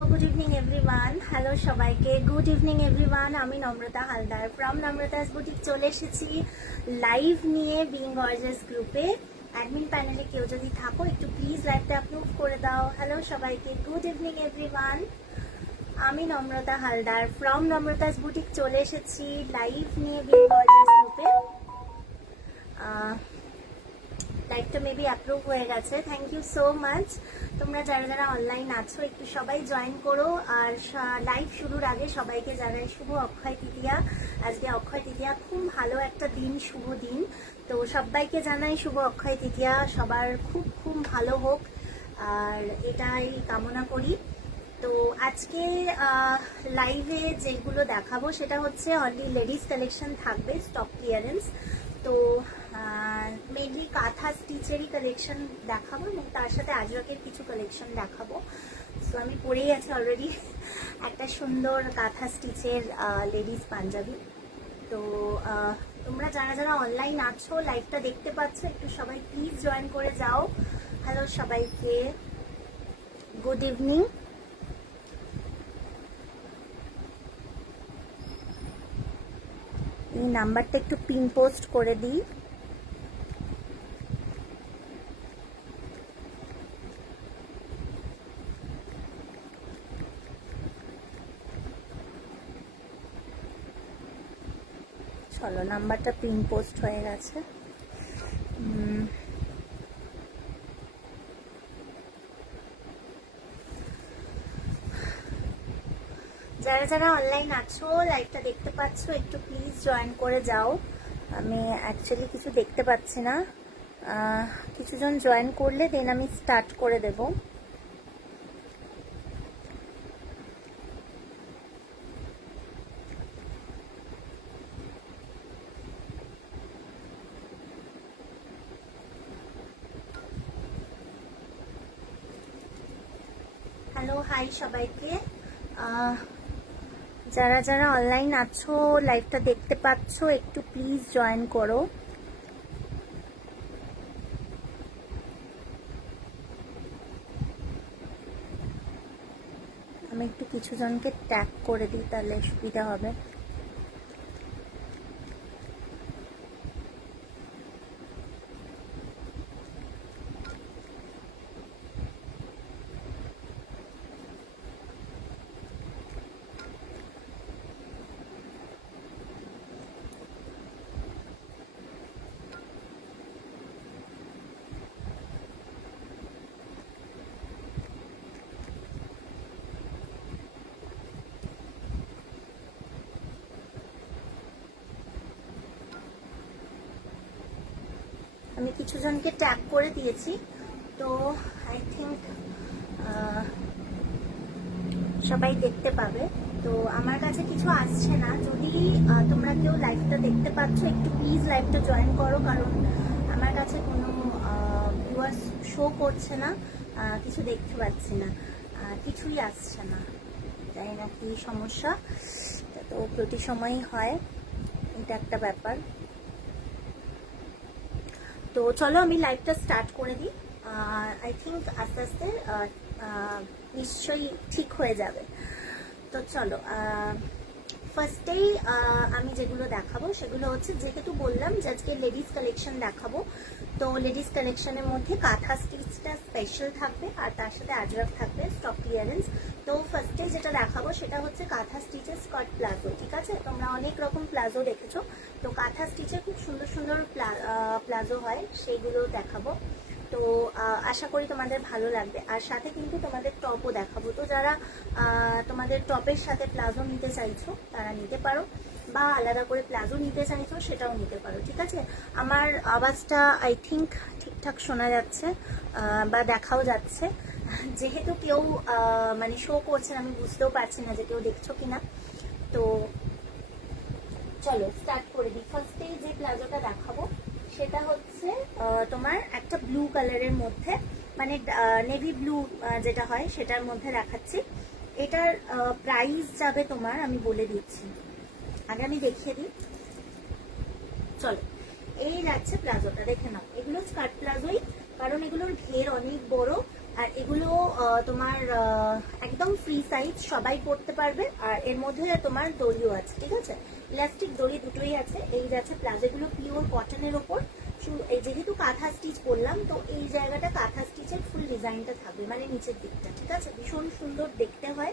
Good evening everyone. Hello সবাইকে, good evening everyone. আমি নম্রতা হালদার ফ্রম নম্রতাস বুটিক চলে এসেছি লাইভ নিয়ে বিং গর্জিয়াস গ্রুপে। অ্যাডমিন প্যানেলে কেউ যদি থাকো একটু প্লিজ লাইভটা অ্যাপ্রুভ করে দাও। হ্যালো সবাইকে, গুড ইভিনিং এভরিওয়ান। আমি নম্রতা হালদার ফ্রম নম্রতাস বুটিক চলে এসেছি লাইভ নিয়ে বিং গর্জিয়াস গ্রুপে। লাইভটা মেবি অ্যাপ্রুভ হয়ে গেছে, থ্যাংক ইউ সো মাচ। তোমরা যারা যারা অনলাইন আছো একটু সবাই জয়েন করো। আর লাইভ শুরুর আগে সবাইকে জানাই শুভ অক্ষয় তৃতীয়া। আজকে অক্ষয় তৃতীয়া, খুব ভালো একটা দিন, শুভ দিন। তো সবাইকে জানাই শুভ অক্ষয় তৃতীয়া, সবার খুব খুব ভালো হোক আর এটাই কামনা করি। তো আজকে লাইভে যেগুলো দেখাবো সেটা হচ্ছে অনলি লেডিস কালেকশন থাকবে, স্টক ক্লিয়ারেন্স। তো মেনলি কাঁথা স্টিচেরই কালেকশন দেখাবো এবং তার সাথে আজরাকের কিছু কালেকশন দেখাবো। সো আমি পরেই আছি অলরেডি একটা সুন্দর কাঁথা স্টিচের লেডিস পাঞ্জাবি। তো তোমরা যারা যারা অনলাইন আছো, লাইভটা দেখতে পাচ্ছ, একটু সবাই প্লিজ জয়েন করে যাও। হ্যালো সবাইকে, গুড ইভিনিং। এই নাম্বারটা একটু পিন পোস্ট করে দিই। চলো, নাম্বারটা পিন পোস্ট হয়ে গেছে। যারা যারা অনলাইন আছো, লাইভটা দেখতে পাচ্ছ, একটু প্লিজ জয়েন করে যাও। আমি অ্যাকচুয়ালি কিছু দেখতে পাচ্ছি না, কিছুজন জয়েন করলে দেন আমি স্টার্ট করে দেব। হ্যালো, হাই সবাইকে। যারা যারা অনলাইন আছো, লাইভটা দেখতে পাচ্ছ, একটু প্লিজ জয়েন করো। আমি একটু কিছু জনকে ট্যাগ করে দিই, তাহলে সুবিধা হবে। আমি কিছু জনকে ট্যাগ করে দিয়েছি, তো আই থিঙ্ক সবাই দেখতে পাবে। তো আমার কাছে কিছু আসছে না, যদি তোমরা কেউ লাইভটা দেখতে পাচ্ছ একটু প্লিজ লাইভটা জয়েন করো, কারণ আমার কাছে কোনো ভিউয়ার্স শো করছে না, কিছু দেখতে পাচ্ছি না, কিছুই আসছে না, জানি না কি সমস্যা। তো প্রতি সময়ই হয়, এটা একটা ব্যাপার। তো চলো আমি লাইভটা স্টার্ট করে দিই। আই থিঙ্ক আস্তে আস্তে নিশ্চয়ই ঠিক হয়ে যাবে। তো চলো, ফার্স্টেই আমি যেগুলো দেখাবো সেগুলো হচ্ছে, যেহেতু বললাম যে আজকে লেডিস কালেকশন দেখাবো, তো লেডিস কালেকশনের মধ্যে কাঁথা স্টিচটা স্পেশাল থাকবে আর তার সাথে আজরাক থাকবে, স্টক ক্লিয়ারেন্স। তো ফার্স্টে যেটা দেখাবো সেটা হচ্ছে কাঁথা স্টিচের স্কার্ট প্লাজো। ঠিক আছে, তোমরা অনেক রকম প্লাজো দেখেছো, তো কাঁথা স্টিচের খুব সুন্দর সুন্দর প্লাজো হয়, সেইগুলো দেখাবো। তো আশা করি তোমাদের ভালো লাগবে। আর সাথে কিন্তু তোমাদের টপও দেখাবো। তো যারা তোমাদের টপের সাথে প্লাজো নিতে চাইছো তারা নিতে পারো, বা আলাদা করে প্লাজো নিতে চাইছো সেটাও নিতে পারো। ঠিক আছে, আমার আওয়াজটা আই থিঙ্ক ঠিকঠাক শোনা যাচ্ছে বা দেখাও যাচ্ছে। যেহেতু কেউ মানে শো করছেন, আমি বুঝতেও পারছি না যে কেউ দেখছো কিনা। তো চলো স্টার্ট করে দিই। ফার্স্টেই যে প্লাজোটা দেখাবো সেটা হচ্ছে তোমার একটা ব্লু কালারের মধ্যে, মানে নেভি ব্লু যেটা হয় সেটার মধ্যে দেখাচ্ছি। এটার প্রাইস যাবে তোমার, আমি বলে দিচ্ছি, আগে আমি দেখিয়ে দিই। চলো, এই যাচ্ছে প্লাজোটা, দেখে নাও। এগুলো স্কার্ট প্লাজোই, কারণ এগুলোর ঘের অনেক বড় আর এগুলো তোমার একদম ফ্রি সাইজ, সবাই পরতে পারবে। আর এর মধ্যে তোমার দড়িও আছে, ঠিক আছে, ইলাস্টিক দড়ি দুটোই আছে। এই যাচ্ছে প্লাজোগুলো পিওর কটনের ওপর, এই যেহেতু কাঁথা স্টিচ করলাম তো এই জায়গাটা কাঁথা স্টিচের ফুল ডিজাইনটা থাকবে, মানে নিচের দিকটা, ঠিক আছে। ভীষণ সুন্দর দেখতে হয়,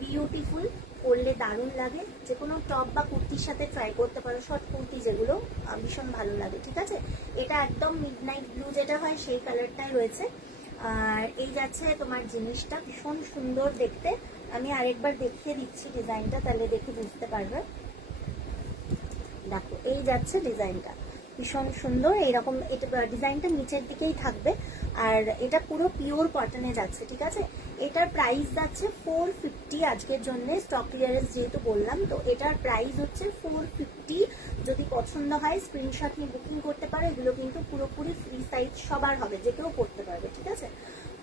বিউটিফুল, পরলে দারুণ লাগে। যে কোনো টপ বা কুর্তির সাথে ট্রাই করতে পারো, শর্ট কুর্তি যেগুলো ভীষণ ভালো লাগে, ঠিক আছে। এটা একদম মিডনাইট ব্লু যেটা হয় সেই কালারটাই রয়েছে। আর এই যাচ্ছে তোমার জিনিসটা, ভীষণ সুন্দর দেখতে। আমি আরেকবার দেখিয়ে দিচ্ছি ডিজাইনটা, তাহলে দেখে বুঝতে পারবে। দেখো এই যাচ্ছে ডিজাইনটা, ভীষণ সুন্দর। এইরকম এটা ডিজাইনটা নিচের দিকেই থাকবে, আর এটা পুরো পিওর কটনে যাচ্ছে, ঠিক আছে। এটার প্রাইস যাচ্ছে 450 আজকের জন্য, স্টক ক্লিয়ারেন্স যেহেতু বললাম, তো এটার প্রাইস হচ্ছে 450। যদি পছন্দ হয় স্ক্রিনশট নিয়ে বুকিং করতে পারো। এগুলো কিন্তু পুরোপুরি ফ্রি সাইজ সবার হবে, যে কেউ পড়তে পারবে, ঠিক আছে।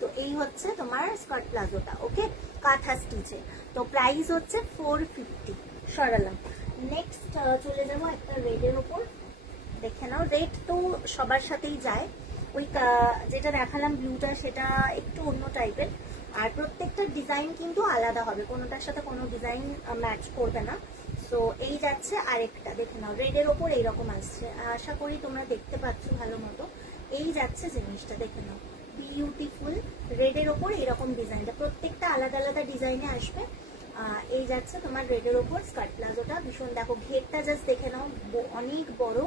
তো এই হচ্ছে তোমার স্কার্ট প্লাজোটা, ওকে, কাঁথা স্টিচে। তো প্রাইস হচ্ছে 450। সরালাম। নেক্সট চলে যাবো একটা রেডের ওপর, দেখে নাও। রেড তো সবার সাথেই যায়, ওই যেটা দেখালাম ব্লুটা সেটা একটু অন্য টাইপের। আর প্রত্যেকটা ডিজাইন কিন্তু আলাদা হবে, কোনোটার সাথে কোনো ডিজাইন ম্যাচ করবে না। সো এই যাচ্ছে আরেকটা, দেখে নাও, রেডের ওপর এইরকম আসছে, আশা করি তোমরা দেখতে পাচ্ছ ভালো মতো। এই যাচ্ছে জিনিসটা, দেখে নাও, বিউটিফুল, রেডের ওপর এরকম ডিজাইনটা, প্রত্যেকটা আলাদা আলাদা ডিজাইনে আসবে। এই যাচ্ছে তোমার রেডের ওপর স্কার্ট প্লাজোটা, ভীষণ, দেখো ঘেরটা জাস্ট দেখে নাও, অনেক বড়।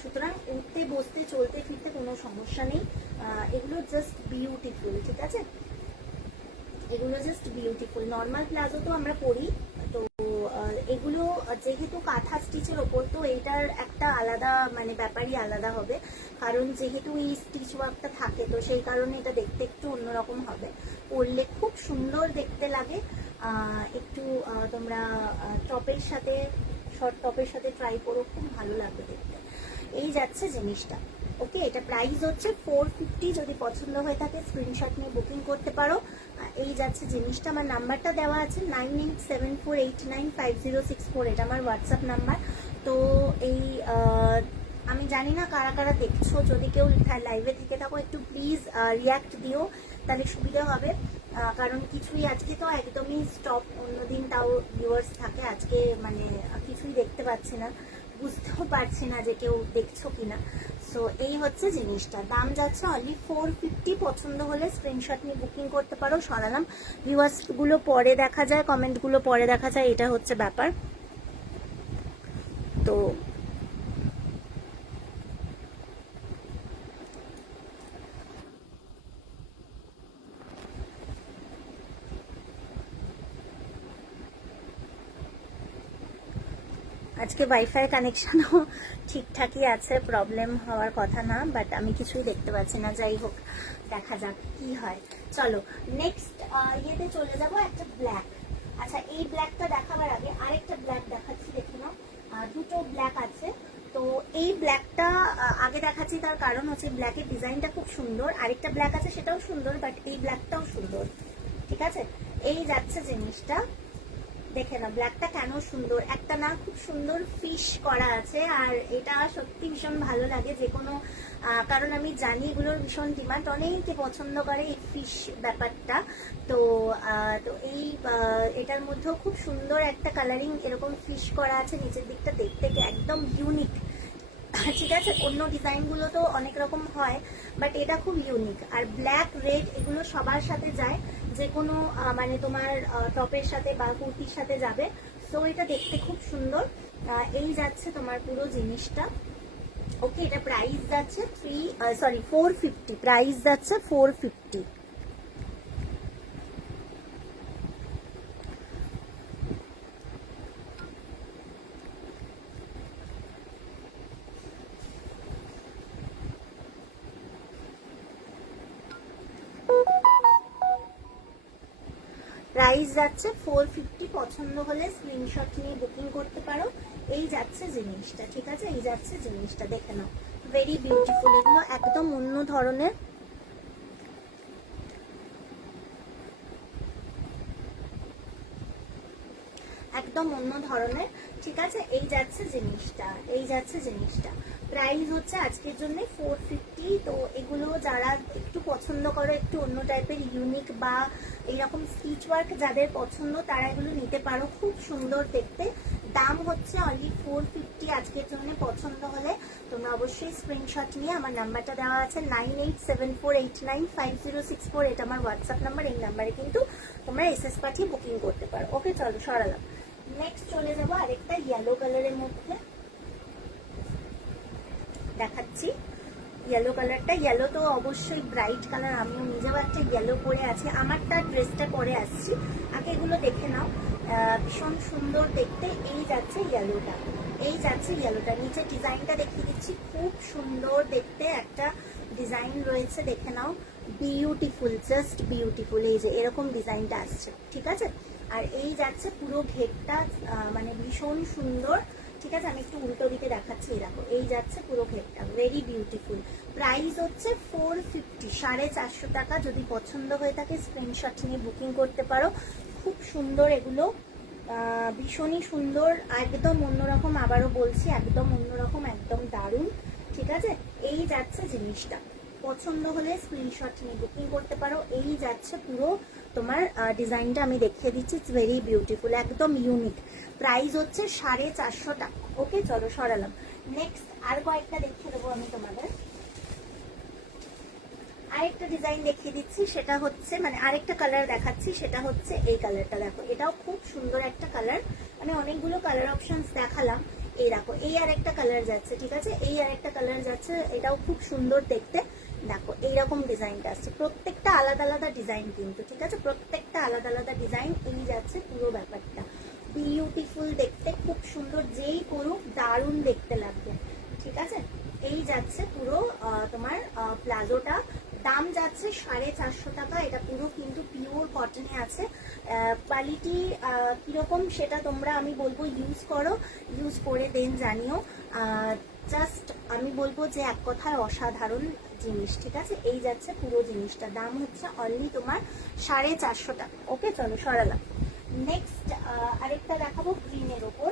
সুতরাং উঠতে বসতে চলতে ফিরতে কোনো সমস্যা নেই। এগুলো জাস্ট বিউটিফুল, ঠিক আছে, এগুলো জাস্ট বিউটিফুল। নর্মাল প্লাজো তো আমরা পরি, তো এগুলো যেহেতু কাঁথা স্টিচের ওপর, তো এটার একটা আলাদা মানে ব্যাপারই আলাদা হবে, কারণ যেহেতু এই স্টিচ ওয়ার্কটা থাকে, তো সেই কারণে এটা দেখতে একটু অন্যরকম হবে। পরলে খুব সুন্দর দেখতে লাগে। একটু তোমরা টপের সাথে, শর্ট টপের সাথে ট্রাই করো, খুব ভালো লাগবে দেখতে। এই যাচ্ছে জিনিসটা, ওকে। এটা প্রাইস হচ্ছে 450। যদি পছন্দ হয়ে থাকে স্ক্রিনশট নিয়ে বুকিং করতে পারো। এই যাচ্ছে জিনিসটা, আমার নাম্বারটা দেওয়া আছে 9874895064, এটা আমার হোয়াটসঅ্যাপ নাম্বার। তো এই আমি জানি না কারা কারা দেখছো, যদি কেউ লাইভে থেকে থাকো একটু প্লিজ রিয়াক্ট দিও, তাহলে সুবিধা হবে। কারণ কিছুই আজকে তো একদমই স্টপ, অন্যদিন তাও ভিউয়ার্স থাকে, আজকে মানে কিছুই দেখতে পাচ্ছি না, বুঝতেও পারছি না যে কেউ দেখছো কিনা। সো এই হচ্ছে জিনিসটা, দাম যাচ্ছে অনলি 450। পছন্দ হলে স্ক্রিনশট নিয়ে বুকিং করতে পারো। সরালাম, ভিউয়ার্সগুলো পরে দেখা যায়, কমেন্টগুলো পরে দেখা যায়, এটা হচ্ছে ব্যাপার। তো আজকে ওয়াইফাই কানেকশনও ঠিকঠাকই আছে, প্রবলেম হওয়ার কথা না, বাট আমি কিছুই দেখতে পাচ্ছি না। যাই হোক, দেখা যাক কি হয়। চলো নেক্সট ইয়েতে চলে যাব, একটা ব্ল্যাক। আচ্ছা, এই ব্ল্যাকটা দেখাবার আগে আরেকটা ব্ল্যাক দেখাচ্ছি, দেখে নাও, দুটো ব্ল্যাক আছে। তো এই ব্ল্যাকটা আগে দেখাচ্ছি, তার কারণ হচ্ছে ব্ল্যাকের ডিজাইনটা খুব সুন্দর। আরেকটা ব্ল্যাক আছে সেটাও সুন্দর, বাট এই ব্ল্যাকটাও সুন্দর, ঠিক আছে। এই যাচ্ছে জিনিসটা, দেখে না ব্ল্যাকটা কেন সুন্দর, একটা না খুব সুন্দর ফিশ করা আছে, আর এটা সত্যি ভীষণ ভালো লাগে যে কোনো, কারণ আমি জানি এগুলোর ভীষণ ডিমান্ড, অনেকে পছন্দ করে এই ফিশ ব্যাপারটা। তো তো এই এটার মধ্যেও খুব সুন্দর একটা কালারিং এরকম ফিশ করা আছে, নিচের দিকটা দেখতে একদম ইউনিক, ঠিক আছে। অন্য ডিজাইনগুলো তো অনেক রকম হয়, বাট এটা খুব ইউনিক। আর ব্ল্যাক রেড এগুলো সবার সাথে যায়, যে কোনো মানে তোমার টপের সাথে বা কুর্তির সাথে যাবে। সো এটা দেখতে খুব সুন্দর। এই যাচ্ছে তোমার পুরো জিনিসটা, ওকে। এটা প্রাইস যাচ্ছে 450, প্রাইস যাচ্ছে 450। প্রাইস যাচ্ছে 450। পছন্দ হলে স্ক্রিনশট নিয়ে বুকিং করতে পারো। এই যাচ্ছে জিনিসটা, ঠিক আছে, এই যাচ্ছে জিনিসটা, দেখে নাও, ভেরি বিউটিফুল। এগুলো একদম অন্য ধরনের। একদম অন্য ধরনের, ঠিক আছে। এই যাচ্ছে জিনিসটা, এই যাচ্ছে জিনিসটা। প্রাইস হচ্ছে আজকের জন্য 450। তো এগুলো যারা একটু পছন্দ করো, একটু অন্য টাইপের ইউনিক বা এইরকম স্টিচ ওয়ার্ক যাদের পছন্দ, তারা এগুলো নিতে পারো। খুব সুন্দর দেখতে। দাম হচ্ছে অনলি 450 আজকের জন্য। পছন্দ হলে তোমরা অবশ্যই স্ক্রিনশট নিয়ে, আমার নাম্বারটা দেওয়া আছে 9874895064, এটা আমার হোয়াটসঅ্যাপ নাম্বার। এই নাম্বারে কিন্তু তোমরা এসএস পাঠিয়ে বুকিং করতে পারো। ওকে, চলো সরালাম। নেক্সট চলে যাবো আরেকটা ইয়েলো কালারের মধ্যে দেখাচ্ছি। ইয়েলো কালারটা, ইয়েলো তো অবশ্যই ব্রাইট কালার, আমিও নিজেও একটা ইয়েলো পরে আছি, আমারটা ড্রেসটা পরে আসছি। আগে এগুলো দেখে নাও, ভীষণ সুন্দর দেখতে। এই যাচ্ছে ইয়েলোটা, এই যাচ্ছে ইয়েলোটা। নিচে ডিজাইনটা দেখিয়ে দিচ্ছি, খুব সুন্দর দেখতে একটা ডিজাইন রয়েছে, দেখে নাও। Beautiful, just beautiful. এই যে এরকম ডিজাইনটা আসছে, ঠিক আছে। আর এই যাচ্ছে পুরো ঘেরটা, মানে ভীষণ সুন্দর, ঠিক আছে। আমি একটু উল্টো দিকে দেখাচ্ছি, দেখো এই যাচ্ছে পুরো ঘেরটা, ভেরি বিউটিফুল। প্রাইস হচ্ছে 450, 450 টাকা। যদি পছন্দ হয়ে থাকে স্ক্রিনশট নিয়ে বুকিং করতে পারো। খুব সুন্দর এগুলো, ভীষণই সুন্দর, একদম অন্যরকম। আবারও বলছি, একদম অন্যরকম, একদম দারুণ, ঠিক আছে। এই যাচ্ছে জিনিসটা, পছন্দ হলে স্ক্রিনশট নিয়ে বুকিং করতে পারো। এই যাচ্ছে পুরো তোমার ডিজাইনটা, আমি দেখিয়ে দিচ্ছি। ইটস ভেরি বিউটিফুল, একদম ইউনিক। প্রাইস হচ্ছে 450 টাকা। ওকে, চলো সরালাম। নেক্সট আর কয়েকটা দেখিয়ে দেবো আমি তোমাদের। আরেকটা ডিজাইন দেখিয়ে দিচ্ছি, সেটা হচ্ছে মানে আরেকটা কালার দেখাচ্ছি, সেটা হচ্ছে এই কালারটা। দেখো এটাও খুব সুন্দর একটা কালার, মানে অনেকগুলো কালার অপশনস দেখালাম। এই দেখো, এই আরেকটা কালার যাচ্ছে, ঠিক আছে। এই আরেকটা কালার যাচ্ছে, এটাও খুব সুন্দর দেখতে। দেখো এইরকম ডিজাইনটা আসছে, প্রত্যেকটা আলাদা আলাদা ডিজাইন কিন্তু, ঠিক আছে। প্রত্যেকটা আলাদা আলাদা ডিজাইন। এই যাচ্ছে পুরো ব্যাপারটা, বিউটিফুল দেখতে, খুব সুন্দর। যেই করুক দারুণ দেখতে লাগবে, ঠিক আছে। এই যাচ্ছে পুরো তোমার প্লাজোটা। দাম যাচ্ছে 450 টাকা। এটা পুরো কিন্তু পিওর কটনে আছে। কোয়ালিটি কিরকম সেটা তোমরা, আমি বলবো ইউজ করো, ইউজ করে দেন জানিও। জাস্ট আমি বলবো যে এক কথায় অসাধারণ জিনিস, ঠিক আছে। এই যাচ্ছে পুরো জিনিসটা, দাম হচ্ছে অনলি তোমার 450 টাকা। ওকে, চলো সরালাম। নেক্সট আরেকটা দেখাবো গ্রিনের ওপর।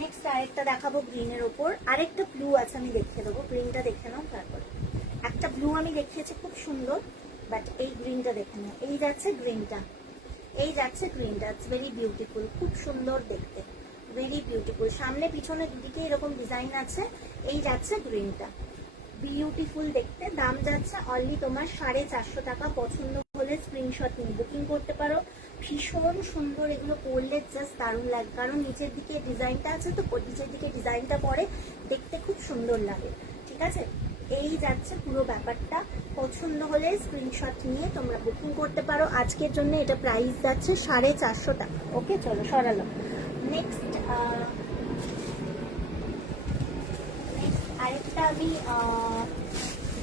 নেক্সট আরেকটা দেখাবো গ্রিনের ওপর। আরেকটা ব্লু আছে, আমি দেখিয়ে দেবো। গ্রিনটা দেখে নাও তারপরে। একটা ব্লু আমি দেখিয়েছি খুব সুন্দর, বাট এই গ্রিনটা দেখে নাও। এই যাচ্ছে গ্রিনটা, এই যাচ্ছে গ্রিনটা। ইটস ভেরি বিউটিফুল, খুব সুন্দর দেখতে, ভেরি বিউটিফুল। সামনে পিছনে দুদিকে এরকম ডিজাইন আছে। এই যাচ্ছে গ্রিনটা, বিউটিফুল দেখতে। দাম যাচ্ছে অনলি তোমার 450 টাকা। পছন্দ হলে স্ক্রিনশট নিয়ে বুকিং করতে পারো। ভীষণ সুন্দর, এগুলো পরলে জাস্ট দারুণ লাগে, কারণ নিচের দিকে ডিজাইনটা আছে, তো নিচের দিকে ডিজাইনটা পরে দেখতে খুব সুন্দর লাগে, ঠিক আছে। এই যাচ্ছে পুরো ব্যাপারটা। পছন্দ হলে স্ক্রিনশট নিয়ে তোমরা বুকিং করতে পারো। আজকের জন্য এটা প্রাইস যাচ্ছে 450 টাকা। ওকে, চলো সরালাম। নেক্সট আরেকটা আমি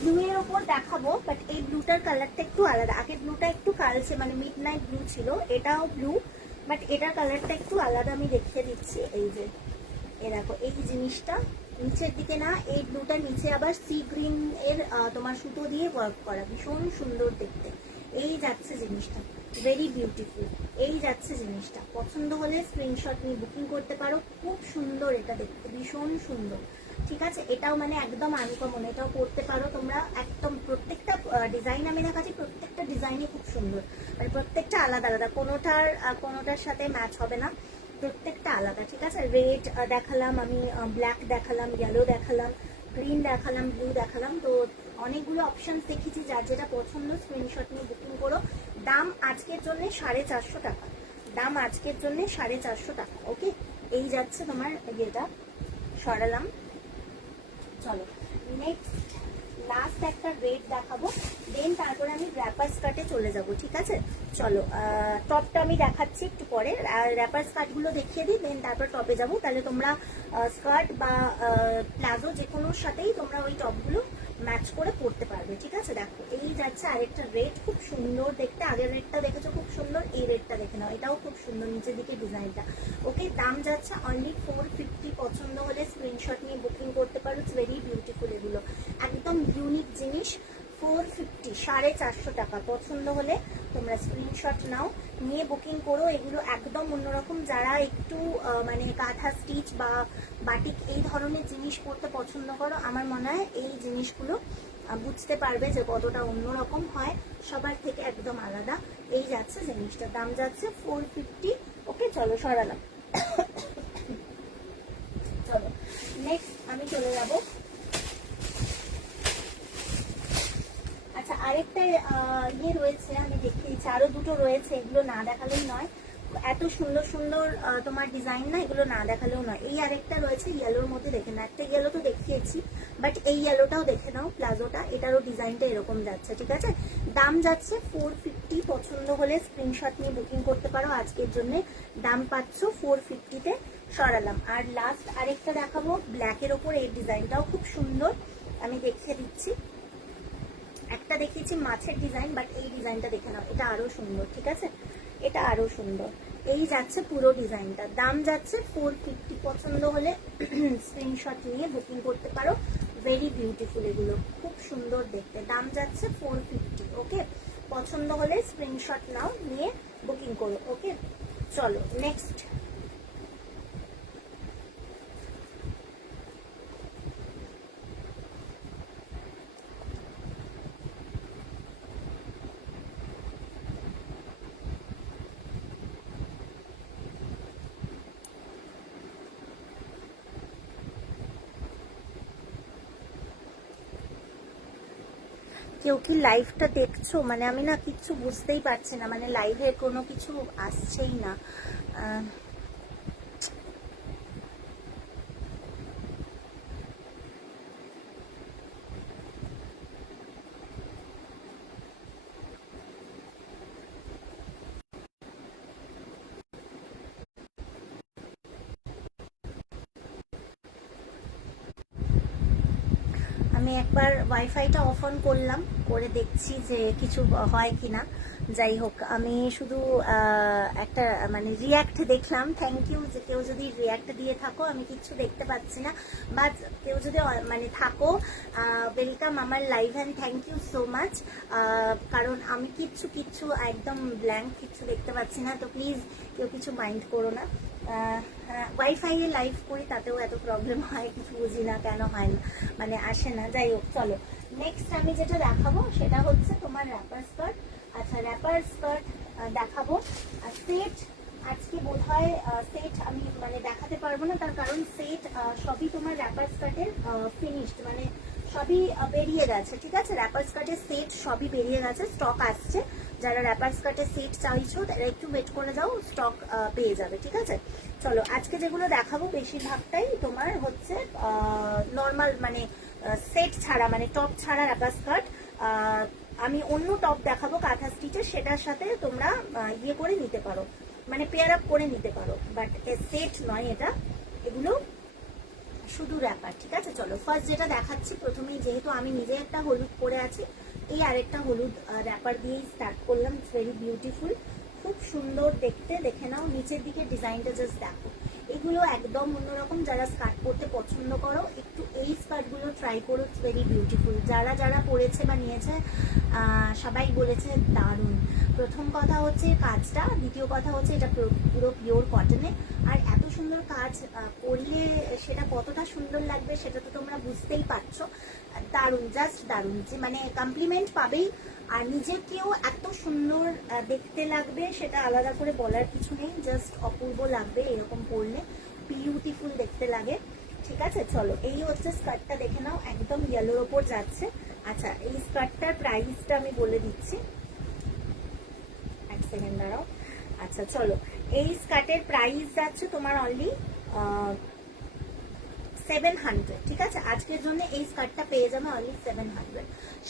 ব্লু এর ওপর দেখাবো, বাট এই ব্লুটার কালারটা একটু আলাদা। আগে ব্লুটা একটু কালচে, মানে মিড নাইট ব্লু ছিল, এটাও ব্লু, বাট এটার কালারটা একটু আলাদা। আমি দেখিয়ে দিচ্ছি, এই যে এ দেখো এই জিনিসটা নিচের দিকে না, এই ব্লুটা নিচে আবার সি গ্রিন এর তোমার সুতো দিয়ে ওয়ার্ক করা, ভীষণ সুন্দর দেখতে। এই যাচ্ছে জিনিসটা, ভেরি বিউটিফুল। এই যাচ্ছে জিনিসটা, পছন্দ হলে স্ক্রিনশট নিয়ে বুকিং করতে পারো। খুব সুন্দর এটা দেখতে, ভীষণ সুন্দর, ঠিক আছে। এটাও মানে একদম আনকমন, এটাও পরতে পারো তোমরা। একদম প্রত্যেকটা ডিজাইন আমি দেখাচ্ছি, প্রত্যেকটা ডিজাইনই খুব সুন্দর, মানে প্রত্যেকটা আলাদা আলাদা, কোনোটার সাথে ম্যাচ হবে না, প্রত্যেকটা আলাদা, ঠিক আছে। রেড দেখালাম আমি, ব্ল্যাক দেখালাম, ইয়েলো দেখালাম, গ্রিন দেখালাম, ব্লু দেখালাম। তো অনেকগুলো অপশন দেখেছি, যার যেটা পছন্দ স্ক্রিনশট নিয়ে বুকিং করো। দাম আজকের জন্য 450 টাকা। দাম আজকের জন্য 450 টাকা। ওকে, এই যাচ্ছে তোমার ইয়েটা, সরালাম। চলো নেক্সট লাস্ট একটা রেড দেখাবো, দেন তারপরে আমি র্যাপার স্কার্টে চলে যাব, ঠিক আছে। চলো টপটা আমি দেখাচ্ছি একটু পরে, আর র্যাপার স্কার্টগুলো দেখিয়ে দিই, দেন তারপর টপে যাব। তাহলে তোমরা স্কার্ট বা প্লাজো যে কোনোর সাথেই তোমরা ওই টপগুলো ম্যাচ করে পরতে পারবে, ঠিক আছে। দেখো এই যাচ্ছে আরেকটা রেড, খুব সুন্দর দেখতে। আগের রেডটা দেখেছো খুব সুন্দর, এই রেডটা দেখে নাও, এটাও খুব সুন্দর নিচের দিকে ডিজাইনটা। ওকে, দাম যাচ্ছে অনলি 450। পছন্দ হলে স্ক্রিনশট নিয়ে বুকিং করতে পারো। ইটস ভেরি বিউটিফুল, এগুলো একদম ইউনিক জিনিস। 450, 450 টাকা। পছন্দ হলে তোমরা স্ক্রিনশট নাও, নিয়ে বুকিং করো। এগুলো একদম অন্যরকম। যারা একটু মানে কাঁথা স্টিচ বা বাটিক এই ধরনের জিনিস পরতে পছন্দ করো, আমার মনে হয় এই জিনিসগুলো বুঝতে পারবে যে কতটা অন্যরকম হয়, সবার থেকে একদম আলাদা। এই যাচ্ছে জিনিসটার দাম যাচ্ছে 450। ওকে চলো সরালাম। চলো নেক্সট আমি চলে যাব। আচ্ছা আরেকটা ইয়ে রয়েছে, আমি দেখিয়েছি, আরো দুটো রয়েছে, এগুলো না দেখালেই নয়। এত সুন্দর সুন্দর তোমার ডিজাইন না, এগুলো না দেখালেও নয়। এই আরেকটা রয়েছে ইয়েলোর মধ্যে, দেখে না, একটা ইয়েলো তো দেখিয়েছি, বাট এই ইয়েলোটাও দেখে নাও, প্লাজোটা, এটারও ডিজাইনটা এরকম যাচ্ছে, ঠিক আছে। দাম যাচ্ছে 450। পছন্দ হলে স্ক্রিনশট নিয়ে বুকিং করতে পারো। আজকের জন্য দাম পাচ্ছ 450-তে, সরালাম। আর লাস্ট আরেকটা দেখাবো ব্ল্যাকের ওপর, এই ডিজাইনটাও খুব সুন্দর, আমি দেখিয়ে দিচ্ছি। একটা দেখিয়েছি মাছের ডিজাইন, বাট এই ডিজাইনটা দেখে নাও, এটা আরো সুন্দর, ঠিক আছে, এটা আরো সুন্দর। এই যাচ্ছে পুরো ডিজাইনটা, দাম যাচ্ছে 450। পছন্দ হলে স্ক্রিনশট নিয়ে বুকিং করতে পারো। ভেরি বিউটিফুল, এগুলো খুব সুন্দর দেখতে। দাম যাচ্ছে 450। ওকে, পছন্দ হলে স্ক্রিনশট নাও, নিয়ে বুকিং করো। ওকে চলো নেক্সট। কেউ কি লাইভটা দেখছো? মানে আমি না কিচ্ছু বুঝতেই পারছি না, মানে লাইভে কোনো কিছু আসছেই না। আমি একবার ওয়াইফাইটা অফ অন করলাম, করে দেখছি যে কিছু হয় কিনা। যাই হোক, আমি শুধু একটা মানে রিয়াক্ট দেখলাম। থ্যাংক ইউ, যে কেউ যদি রিয়াক্ট দিয়ে থাকো, আমি কিচ্ছু দেখতে পাচ্ছি না, বাট কেউ যদি মানে থাকো, ওয়েলকাম আমার live, and thank you so much. কারণ আমি কিচ্ছু একদম ব্ল্যাঙ্ক, কিচ্ছু দেখতে পাচ্ছি না, তো প্লিজ কেউ কিছু মাইন্ড করো না। ওয়াইফাইয়ে লাইভ করি, তাতেও এত প্রবলেম হয়, কিছু বুঝি না কেন হয় না, মানে আসে না। যাই হোক চলো নেক্সট আমি যেটা দেখাবো সেটা হচ্ছে তোমার র্যাপার স্কার্ট। আচ্ছা র্যাপার স্কার্ট দেখাবো। সেট আজকে বোধহয় সেট আমি মানে দেখাতে পারবো না, তার কারণ সেট সবই তোমার র্যাপার স্কার্টের ফিনিশড, মানে সবই বেরিয়ে গেছে, ঠিক আছে। র্যাপার স্কার্টের সেট সবই বেরিয়ে গেছে, স্টক আসছে। যারা র্যাপার স্কার্টের সেট চাইছো তারা একটু ওয়েট করে যাও, স্টক পেয়ে যাবে, ঠিক আছে। চলো আজকে যেগুলো দেখাবো বেশিরভাগটাই তোমার হচ্ছে নর্মাল, মানে সেট ছাড়া, মানে টপ ছাড়া র্যাপার স্কার্ট। আমি অন্য টপ দেখাবো কাঁথা স্টিচের, সেটার সাথে তোমরা ইয়ে করে নিতে পারো, মানে পেয়ার আপ করে নিতে পারো, বাট সেট নয় এটা, এগুলো শুধু র্যাপার, ঠিক আছে। চলো ফার্স্ট যেটা দেখাচ্ছি, প্রথমেই যেহেতু আমি নিজে একটা হলুদ পরে আছি, এই আরেকটা হলুদ র্যাপার দিয়েই স্টার্ট করলাম। ইটস ভেরি বিউটিফুল, খুব সুন্দর দেখতে, দেখে নাও নিচের দিকে ডিজাইনটা, জাস্ট দেখো। এগুলো একদম অন্যরকম। যারা স্কার্ট পরতে পছন্দ করো, একটু এই স্কার্টগুলো ট্রাই করো, ইটস ভেরি বিউটিফুল। যারা যারা পরেছে বা নিয়েছে সবাই বলেছে দারুণ। প্রথম কথা হচ্ছে কাজটা, দ্বিতীয় কথা হচ্ছে এটা পুরো পিওর কটনে, আর এত সুন্দর কাজ করলে সেটা কতটা সুন্দর লাগবে সেটা তো তোমরা বুঝতেই পারছো। দারুণ, জাস্ট দারুণ, যে মানে কমপ্লিমেন্ট পাবেই। আর নিজেকেও এত সুন্দর দেখতে লাগবে, সেটা আলাদা করে বলার কিছু নেই, জাস্ট অপূর্ব লাগবে এরকম পরলে, বিউটিফুল দেখতে লাগে, ঠিক আছে। চলো এই হচ্ছে স্কার্টটা, দেখে নাও, একদম ইয়েলোর ওপর যাচ্ছে। আচ্ছা এই স্কার্টটার প্রাইসটা আমি বলে দিচ্ছি, এক সেকেন্ড দাঁড়াও। আচ্ছা চলো, এই স্কার্টের প্রাইস যাচ্ছে তোমার অনলি 700, ঠিক আছে। আজকের জন্য এই স্কার্টটা পেয়ে যাবে অনলি 700,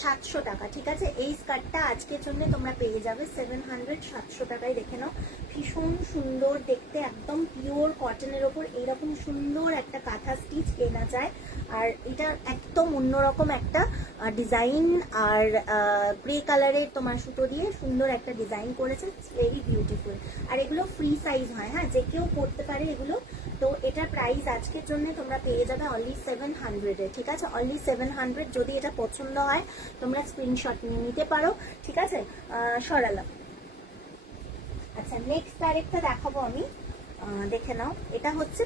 700 টাকা, ঠিক আছে। এই স্কার্টটা আজকের জন্য তোমরা পেয়ে যাবে 700, 700 টাকায়। দেখে নাও, ভীষণ সুন্দর দেখতে, একদম পিওর কটনের ওপর এইরকম সুন্দর একটা কাঁথা স্টিচ কেনা যায়। আর এটা একদম অন্যরকম একটা ডিজাইন, আর গ্রে কালারের তোমার সুতো দিয়ে সুন্দর একটা ডিজাইন করেছে, ভেরি বিউটিফুল। আর এগুলো ফ্রি সাইজ হয়, হ্যাঁ, যে কেউ পরতে পারে এগুলো। তো এটার প্রাইস আজকের জন্য তোমরা পেয়ে যাবে অনলি 700 এ, ঠিক আছে, অনলি 700। যদি এটা পছন্দ হয় তোমরা স্ক্রিনশট নিয়ে নিতে পারো, ঠিক আছে। সরালাম। আচ্ছা, নেক্সট আরেকটা দেখাবো আমি, দেখে নাও। এটা হচ্ছে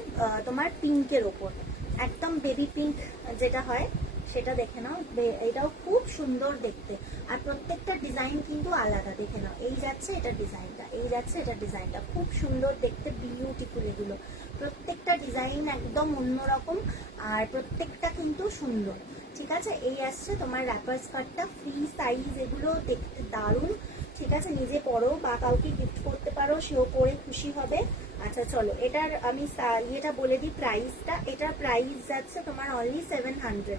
তোমার পিঙ্কের ওপর, একদম বেবি পিঙ্ক যেটা হয় সেটা দেখে নাও। এটাও খুব সুন্দর দেখতে, আর প্রত্যেকটা ডিজাইন কিন্তু আলাদা। দেখে নাও, এই যাচ্ছে এটা ডিজাইনটা, এই যাচ্ছে এটা ডিজাইনটা, খুব সুন্দর দেখতে, বিউটিফুল। এগুলো প্রত্যেকটা ডিজাইন একদম অন্যরকম, আর প্রত্যেকটা কিন্তু সুন্দর, ঠিক আছে। এই আসছে তোমার র্যাপার স্কার্টটা, ফ্রি সাইজ, এগুলো দেখতে দারুণ, ঠিক আছে। নিজে পরো বা কাউকে গিফট করতে পারো, সেও পরে খুশি হবে। আচ্ছা চলো, এটার আমি ইয়েটা বলে দিই, প্রাইসটা। এটার প্রাইস যাচ্ছে তোমার অনলি 700।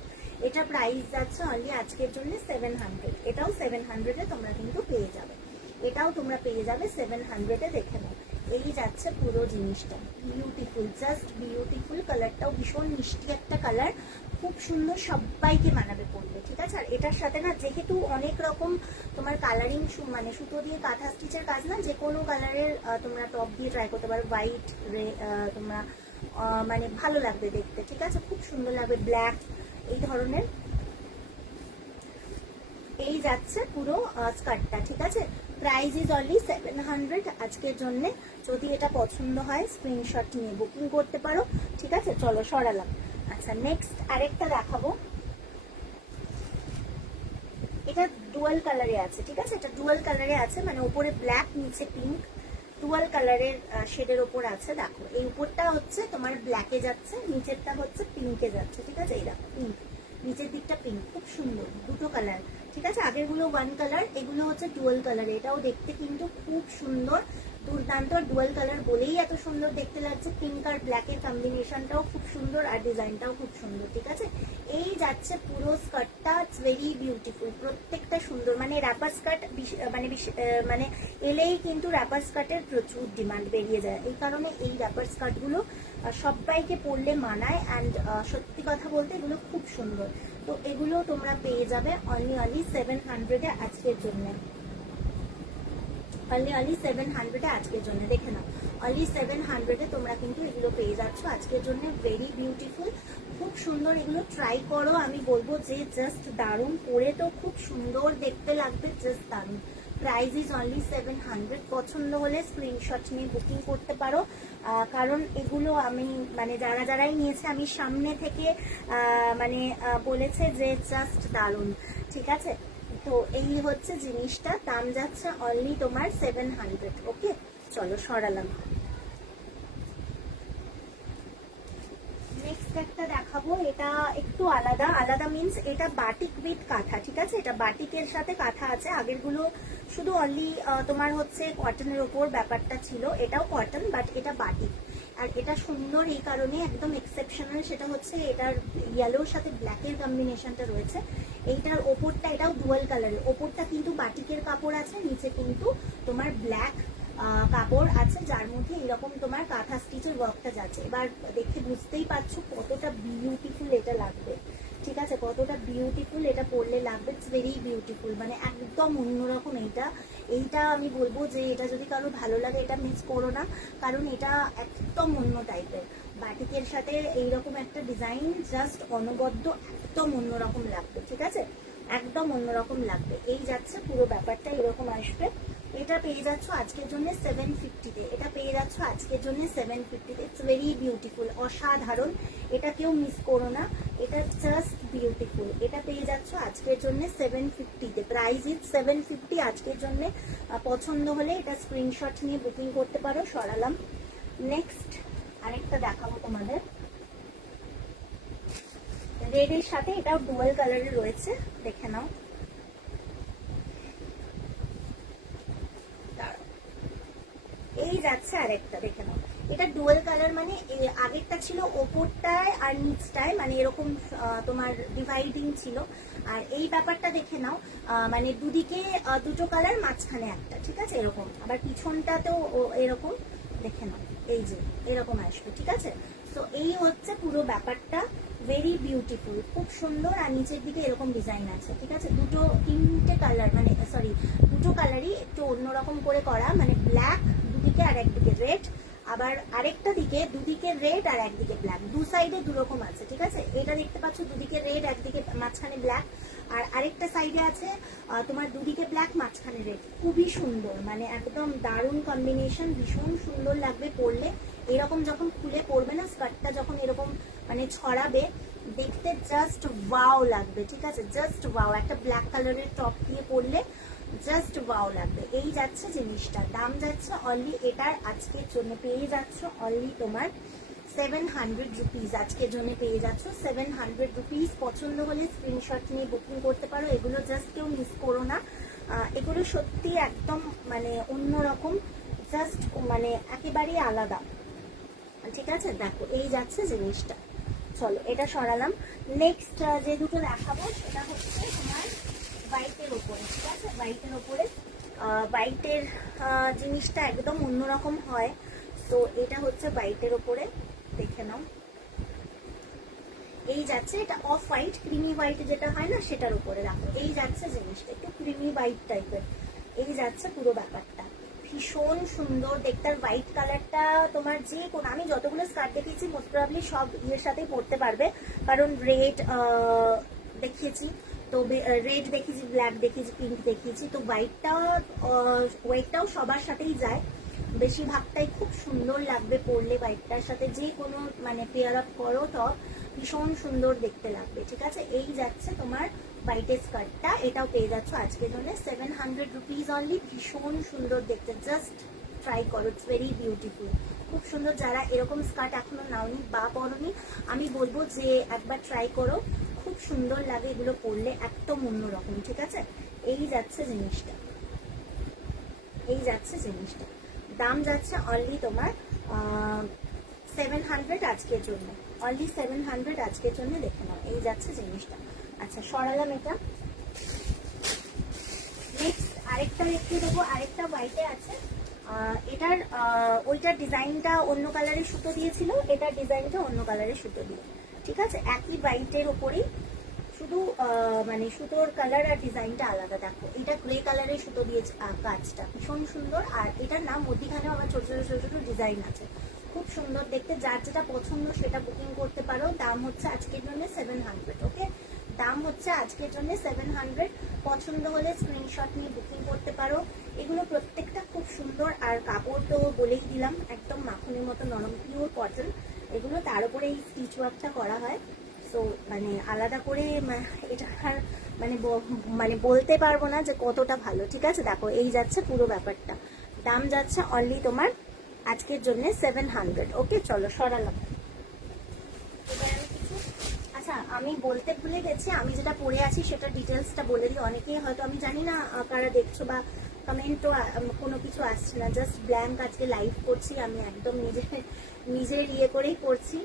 এটা প্রাইস যাচ্ছে অনলি আজকের জন্য 700। এটাও 700-এ তোমরা কিন্তু পেয়ে যাবে, এটাও তোমরা পেয়ে যাবে 700-এ। দেখে নাও, এই যাচ্ছে পুরো জিনিসটা, বিউটিফুল, জাস্ট বিউটিফুল। কালারটাও ভীষণ মিষ্টি একটা কালার, খুব সুন্দর, সবাইকে মানাবে পরলে, ঠিক আছে। আর এটার সাথে না, যেহেতু অনেক রকম তোমার কালারিং, মানে সুতো দিয়ে কাঁথা স্টিচের কাজ না, যে কোনো কালারের তোমরা টপ দিয়ে ট্রাই করতে পারো। হোয়াইট, তোমরা মানে ভালো লাগবে দেখতে, ঠিক আছে, খুব সুন্দর লাগবে। ব্ল্যাক, এই ধরনের। এই যাচ্ছে পুরো স্কার্টটা, ঠিক আছে। প্রাইস ইজ অনলি 700 আজকের জন্য। যদি এটা পছন্দ হয় স্ক্রিনশট নিয়ে বুকিং করতে পারো, ঠিক আছে। চলো, সরালাম। আচ্ছা, নেক্সট আরেকটা দেখাবো। এটা ডুয়াল কালারে আছে, ঠিক আছে। এটা ডুয়াল কালারে আছে, মানে উপরে ব্ল্যাক, নিচে পিঙ্ক, ডুয়াল কালারের শেডের ওপর আছে। দেখো, এই উপরটা হচ্ছে তোমার ব্ল্যাকে যাচ্ছে, নিচেরটা হচ্ছে পিঙ্কে যাচ্ছে, ঠিক আছে। এই দেখো, পিঙ্ক, নিচের দিকটা পিঙ্ক, খুব সুন্দর, দুটো কালার, ঠিক আছে। আগেরগুলো ওয়ান কালার, এগুলো হচ্ছে ডুয়াল কালার। এটাও দেখতে কিন্তু খুব সুন্দর, দুর্দান্ত। ডুয়াল কালার বলেই এত সুন্দর দেখতে লাগছে। পিঙ্ক আর ব্ল্যাকের কম্বিনেশনটাও খুব সুন্দর, আর ডিজাইনটাও খুব সুন্দর, ঠিক আছে। এই যাচ্ছে পুরো স্কার্টটা, ইটস ভেরি বিউটিফুল, প্রত্যেকটা সুন্দর। মানে র্যাপার স্কার্ট মানে এলেই কিন্তু র্যাপার স্কার্টের প্রচুর ডিমান্ড বেরিয়ে যায়। এই কারণে এই র্যাপার স্কার্টগুলো সবাইকে পরলে মানায়, অ্যান্ড সত্যি কথা বলতে এগুলো খুব সুন্দর। তো এগুলো তোমরা পেয়ে যাবে অনলি 700-এ আজকের জন্য, অনলি 700-এ আজকের জন্য। দেখে নাও, অনলি 700-এ তোমরা কিন্তু এগুলো পেয়ে যাচ্ছ আজকের জন্য। ভেরি বিউটিফুল, খুব সুন্দর। এগুলো ট্রাই করো, আমি বলবো যে জাস্ট দারুণ। পরে তো খুব সুন্দর দেখতে লাগবে, জাস্ট দারুণ। Price is only 700। পছন্দ হলে স্ক্রিনশট নিয়ে বুকিং করতে পারো, কারণ এগুলো আমি মানে যারাই নিয়েছে, আমি সামনে থেকে মানে বলেছে যে জাস্ট দারুণ, ঠিক আছে। তো এই হচ্ছে জিনিসটা, দাম যাচ্ছে অনলি তোমার 700। ওকে, চলো, সরালাম। নেক্সট একটা দেখাবো, এটা একটু আলাদা। আলাদা মিন্স এটা বাটিক উইথ কাঁথা, ঠিক আছে। এটা বাটিকের সাথে কাঁথা আছে। আগেরগুলো শুধু অনলি তোমার হচ্ছে কটনের ওপর ব্যাপারটা ছিল, এটাও কটন, বাট এটা বাটিক। আর এটা সুন্দর এই কারণে, একদম এক্সেপশনাল, সেটা হচ্ছে এটার ইয়েলোর সাথে ব্ল্যাকের কম্বিনেশনটা রয়েছে। এইটার ওপরটা, এটাও ডুয়াল কালারের, ওপরটা কিন্তু বাটিকের কাপড় আছে, নিচে কিন্তু তোমার ব্ল্যাক কাপড় আছে, যার মধ্যে এরকম তোমার কাঁথা স্টিচের ওয়ার্কটা যাচ্ছে। এবার দেখে বুঝতেই পারছো কতটা বিউটিফুল এটা লাগবে, ঠিক আছে, কতটা বিউটিফুল এটা পরলে লাগবে। ইটস ভেরি বিউটিফুল, মানে একদম অন্যরকম। এইটা আমি বলবো যে এটা যদি কারো ভালো লাগে, এটা মিস করো না, কারণ এটা একদম অন্য টাইপের। বাটিকের সাথে এইরকম একটা ডিজাইন জাস্ট অনবদ্য, একদম অন্যরকম লাগবে, ঠিক আছে, একদম অন্যরকম লাগবে। এই যাচ্ছে পুরো ব্যাপারটা, এরকম আসবে। এটা পেয়ে যাচ্ছ আজকের জন্য 750-তে, এটা পেয়ে যাচ্ছ আজকের জন্য 750-তে। ইটস ভেরি বিউটিফুল, অসাধারণ, এটা কেউ মিস করো না, এটা জাস্ট বিউটিফুল। এটা পেয়ে যাচ্ছ আজকের জন্য 750-তে, প্রাইস ইজ 750 আজকের জন্য। পছন্দ হলে এটা স্ক্রিনশট নিয়ে বুকিং করতে পারো। সরালাম। নেক্সট আরেকটা দেখাবো তোমাদের, রেড এর সাথে, এটাও ডুয়াল কালারে রয়েছে, দেখে নাও। এই যাচ্ছে আরেকটা, দেখে নাও। এটা ডুয়াল কালার, মানে আগেরটা ছিল ওপরটায় আর নিচটায়, মানে এরকম তোমার ডিভাইডিং ছিল। আর এই ব্যাপারটা দেখে নাও, মানে দুদিকে দুটো কালার, মাঝখানে একটা, ঠিক আছে, এরকম। আবার পিছনটাতেও এরকম, দেখে নাও, এই যে এরকম আসবে, ঠিক আছে। তো এই হচ্ছে পুরো ব্যাপারটা, ভেরি বিউটিফুল, খুব সুন্দর। আর নিচের দিকে এরকম ডিজাইন আছে, ঠিক আছে। তিনটে কালার, মানে সরি, দুটো কালারই একটু অন্যরকম করে করা, মানে ব্ল্যাক দুদিকে আর একদিকে রেড, আবার আরেকটা দিকে দুদিকে রেড আর একদিকে ব্ল্যাক, দু সাইডে দু রকম আছে, ঠিক আছে। এটা দেখতে পাচ্ছ দুদিকে রেড, একদিকে মাঝখানে ব্ল্যাক, আর আরেকটা সাইডে আছে তোমার দুদিকে ব্ল্যাক মাঝখানে রেড। খুবই সুন্দর, মানে একদম দারুণ কম্বিনেশন, ভীষণ সুন্দর লাগবে পরলে। এরকম যখন খুলে পরবে না, স্কার্টটা যখন এরকম মানে ছড়াবে, দেখতে জাস্ট ওয়াও লাগবে, ঠিক আছে, জাস্ট ওয়াও। একটা ব্ল্যাক কালারের টপ দিয়ে পরলে জাস্ট ওয়াও লাগবে। এই যাচ্ছে জিনিসটা, দাম যাচ্ছে অনলি, এটার আজকের জন্য পেয়ে যাচ্ছ অনলি তোমার 700 রুপিস। আজকের জন্য পেয়ে যাচ্ছ 700 রুপিস। পছন্দ হলে স্ক্রিনশট নিয়ে বুকিং করতে পারো। এগুলো জাস্ট কেউ মিস করো না, এগুলো সত্যি একদম মানে অন্যরকম, জাস্ট মানে একেবারেই আলাদা, ঠিক আছে। দেখো এই যাচ্ছে জিনিসটা। চলো এটা সরালাম। নেক্সট যে দুটো দেখাবো সেটা হচ্ছে তোমার হোয়াইটের ওপরে, ঠিক আছে। হোয়াইটের ওপরে, হোয়াইটের জিনিসটা একদম অন্যরকম হয়। তো এটা হচ্ছে হোয়াইটের ওপরে, দেখে নাও। এই যাচ্ছে, এটা অফ হোয়াইট, ক্রিমি হোয়াইট যেটা হয় না সেটার উপরে রাখো। এই যাচ্ছে জিনিসটা একটু ক্রিমি হোয়াইট টাইপের, এই যাচ্ছে পুরো ব্যাপারটা। ভীষণ সুন্দর দেখতে। আর হোয়াইট কালারটা তোমার যে কোনো, আমি যতগুলো স্কার্ট দেখিয়েছি মোস্ট প্রবাবলি সব ইয়ের সাথেই পরতে পারবে, কারণ রেড দেখিয়েছি, তো রেড দেখিয়েছি, ব্ল্যাক দেখিয়েছি, পিঙ্ক দেখিয়েছি, তো হোয়াইটটাও সবার সাথেই যায়, বেশিরভাগটাই খুব সুন্দর লাগবে পরলে। হোয়াইটটার সাথে যে কোনো মানে পেয়ার আপ করো তো ভীষণ সুন্দর দেখতে লাগবে, ঠিক আছে। এই যাচ্ছে তোমার হোয়াইটের স্কার্টটা, এটাও পেয়ে যাচ্ছ আজকের জন্য 700 রুপিস অনলি। ভীষণ সুন্দর দেখতে, জাস্ট ট্রাই করো, ইটস ভেরি বিউটিফুল, খুব সুন্দর। যারা এরকম স্কার্ট এখনো নাওনি বা পরনি, আমি বলবো যে একবার ট্রাই করো, খুব সুন্দর লাগে এগুলো পরলে, একদম অন্যরকম, ঠিক আছে। এই যাচ্ছে জিনিসটা, এই যাচ্ছে জিনিসটা, দাম যাচ্ছে অনলি তোমার 700 আজকের জন্য, অনলি 700 আজকের জন্য, দেখে নাও। এই যাচ্ছে জিনিসটা। আচ্ছা সরালাম এটা। নেক্সট আরেকটা দেখিয়ে দেবো, আরেকটা হোয়াইটে আছে। এটার ওইটার ডিজাইনটা অন্য কালারের সুতো দিয়েছিল, এটার ডিজাইনটা অন্য কালারের সুতো দিয়ে, ঠিক আছে। একই হোয়াইটের ওপরেই, শুধু মানে সুতোর কালার আর ডিজাইনটা আলাদা। দেখো এটা গ্রে কালারের সুতো দিয়েছে, কাজটা ভীষণ সুন্দর। আর এটার নাম মধ্যিখানেও আবার ছোট ছোট ছোট ছোট ডিজাইন আছে, খুব সুন্দর দেখতে। যার যেটা পছন্দ সেটা বুকিং করতে পারো। দাম হচ্ছে আজকের জন্য 700, ওকে। দাম হচ্ছে আজকের জন্য 700। পছন্দ হলে স্ক্রিনশট নিয়ে বুকিং করতে পারো। এগুলো প্রত্যেকটা খুব সুন্দর, আর কাপড় তো বলেই দিলাম, একদম মাখনের মতো নরম, পিওর কটন এগুলো। তার উপরে এই স্টিচ ওয়ার্কটা করা হয়, তো মানে আলাদা করে এটা আর মানে বলতে পারবো না যে কতটা ভালো, ঠিক আছে। দেখো এই যাচ্ছে পুরো ব্যাপারটা, দাম যাচ্ছে অনলি তোমার আজকের জন্য 700, ওকে। চলো সরালাম। এবার আমি কিছু, আচ্ছা আমি বলতে ভুলে গেছি, আমি যেটা পরে আছি সেটা ডিটেলসটা বলে দিই। অনেকেই হয়তো, আমি জানি না কারা দেখছো বা কমেন্টও কোনো কিছু আসছে না, জাস্ট ব্ল্যাঙ্ক। আজকে লাইভ করছি আমি, একদম নিজের ইয়ে করেই করছি,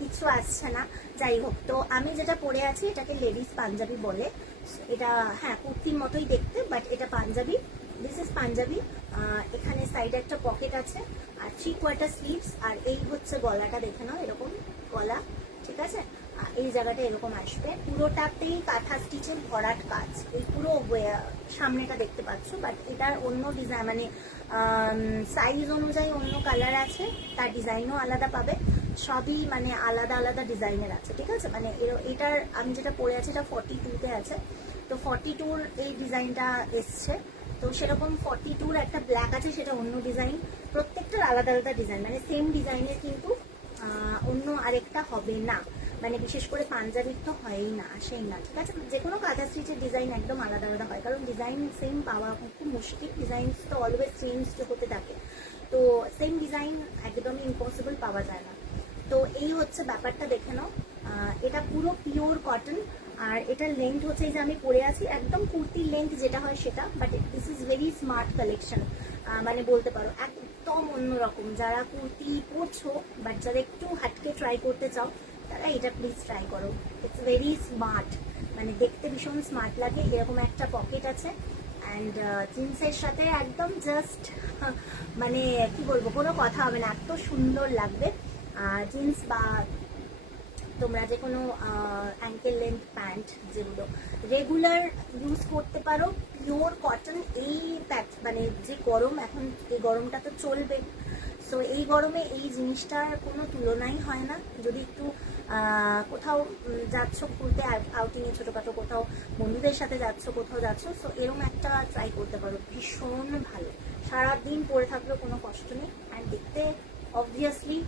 কিছু আসছে না। যাই হোক, তো আমি যেটা পরে আছি এটাকে লেডিস পাঞ্জাবি বলে। এটা হ্যাঁ কুর্তির মতোই দেখতে, বাট এটা পাঞ্জাবি, দিস ইজ পাঞ্জাবি। এখানে সাইডে একটা পকেট আছে, আর 3/4 স্লিভস, আর এই হচ্ছে গলাটা, দেখে নাও এরকম গলা, ঠিক আছে। এই জায়গাটা এরকম আসবে, পুরোটাতেই কাঁথা স্টিচের ভরাট কাজ। এই পুরো সামনেটা দেখতে পাচ্ছ, বাট এটার অন্য ডিজাইন মানে সাইজ অনুযায়ী অন্য কালার আছে, তার ডিজাইনও আলাদা পাবে। সবই মানে আলাদা আলাদা ডিজাইনের আছে, ঠিক আছে। মানে এটার আমি যেটা পরে আছি এটা 42-তে আছে, তো 42-র এই ডিজাইনটা এসছে। তো সেরকম 42-র একটা ব্ল্যাক আছে, সেটা অন্য ডিজাইন। প্রত্যেকটার আলাদা আলাদা ডিজাইন, মানে সেম ডিজাইনের কিন্তু অন্য আরেকটা হবে না। মানে বিশেষ করে পাঞ্জাবির তো হয়ই না, আসেই না, ঠিক আছে। যে কোনো কাঁথা স্টিচের ডিজাইন একদম আলাদা আলাদা হয়, কারণ ডিজাইন সেম পাওয়া খুব মুশকিল। ডিজাইন তো অলওয়েজ চেঞ্জ হতে থাকে, তো সেম ডিজাইন একদমই ইম্পসিবল পাওয়া যায় না। তো এই হচ্ছে ব্যাপারটা, দেখে নাও। এটা পুরো পিওর কটন, আর এটার লেন্থ হচ্ছে, এই যে আমি পরে আছি একদম কুর্তির লেন্থ যেটা হয় সেটা, but this is very smart collection. মানে বলতে পারো একদম অন্যরকম। যারা কুর্তি পরছো বাট যারা একটু হাটকে ট্রাই করতে চাও, তারা এটা প্লিজ ট্রাই করো। ইটস ভেরি স্মার্ট, মানে দেখতে ভীষণ স্মার্ট লাগে। এরকম একটা পকেট আছে, অ্যান্ড জিন্সের সাথে একদম জাস্ট মানে কি বলবো, কোনো কথা হবে না, এত সুন্দর লাগবে। জিন্স বা তোমরা যে কোনো অ্যাঙ্কেল লেন্থ প্যান্ট যেগুলো রেগুলার ইউজ করতে পারো, পিওর কটন। এই মানে যে গরম, এখন এই গরমটা তো চলবে, সো এই গরমে এই জিনিসটার কোনো তুলনাই হয় না। যদি একটু কোথাও যাচ্ছ ঘুরতে, আউটিংয়ে ছোটোখাটো কোথাও বন্ধুদের সাথে যাচ্ছ, কোথাও যাচ্ছ, সো এরকম একটা ট্রাই করতে পারো, ভীষণ ভালো। সারাদিন পরে থাকলেও কোনো কষ্ট নেই, অ্যান্ড দেখতে অবভিয়াসলি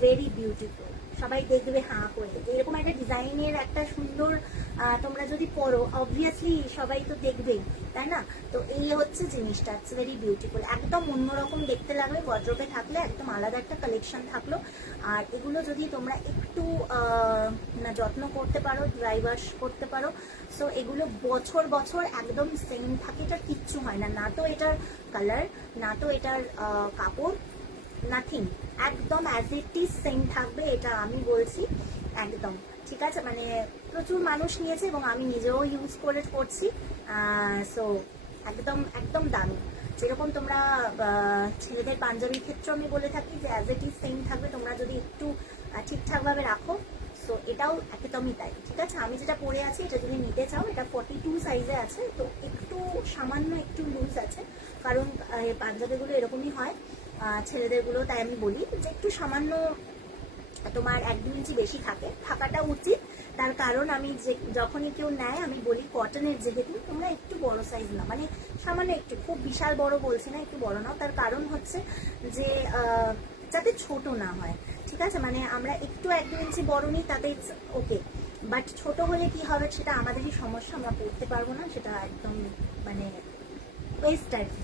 ভেরি বিউটিফুল। সবাই দেখবে হাঁ করে। এরকম একটা ডিজাইনের একটা সুন্দর তোমরা যদি পরো, অবভিয়াসলি সবাই তো দেখবেই, তাই না? তো এই হচ্ছে জিনিসটা, ইটস ভেরি বিউটিফুল। একদম অন্যরকম দেখতে লাগবে, ওয়ার্ড্রোবে থাকলে একদম আলাদা একটা কালেকশন থাকলো। আর এগুলো যদি তোমরা একটু যত্ন করতে পারো, ড্রাই ওয়াশ করতে পারো, সো এগুলো বছর বছর একদম সেম থাকে, এটা কিচ্ছু হয় না। না তো এটার কালার, না তো এটার কাপড়, নাথিং, একদম অ্যাজ ইট ইজ সেম থাকবে, এটা আমি বলছি একদম। ঠিক আছে, মানে প্রচুর মানুষ নিয়েছে এবং আমি নিজেও ইউজ করছি। সো একদম একদম দারুণ। যেরকম তোমরা ছেলেদের পাঞ্জাবির ক্ষেত্রে আমি বলে থাকি যে অ্যাজ ইট ইজ সেম থাকবে, তোমরা যদি একটু ঠিকঠাকভাবে রাখো। সো এটাও একদমই তাই। ঠিক আছে, আমি যেটা পরে আছি এটা যদি নিতে চাও, এটা 42 সাইজে আছে, তো একটু সামান্য একটু লুজ আছে, কারণ পাঞ্জাবিগুলো এরকমই হয় ছেলেদেরগুলো, তাই আমি বলি যে একটু সামান্য তোমার 1-2 ইঞ্চি বেশি থাকাটা উচিত। তার কারণ আমি যখনই কেউ নেয় আমি বলি কটনের যেহেতু তোমরা একটু বড় সাইজ না, মানে সামান্য একটু, খুব বিশাল বড় বলছি না, একটু বড় নাও। তার কারণ হচ্ছে যে যাতে ছোট না হয়। ঠিক আছে, মানে আমরা একটু 1-2 ইঞ্চি বড় নিই তাতে ওকে, বাট ছোট হলে কি হবে সেটা আমাদেরই সমস্যা, আমরা পড়তে পারবো না, সেটা একদম মানে ওয়েস্ট আর কি।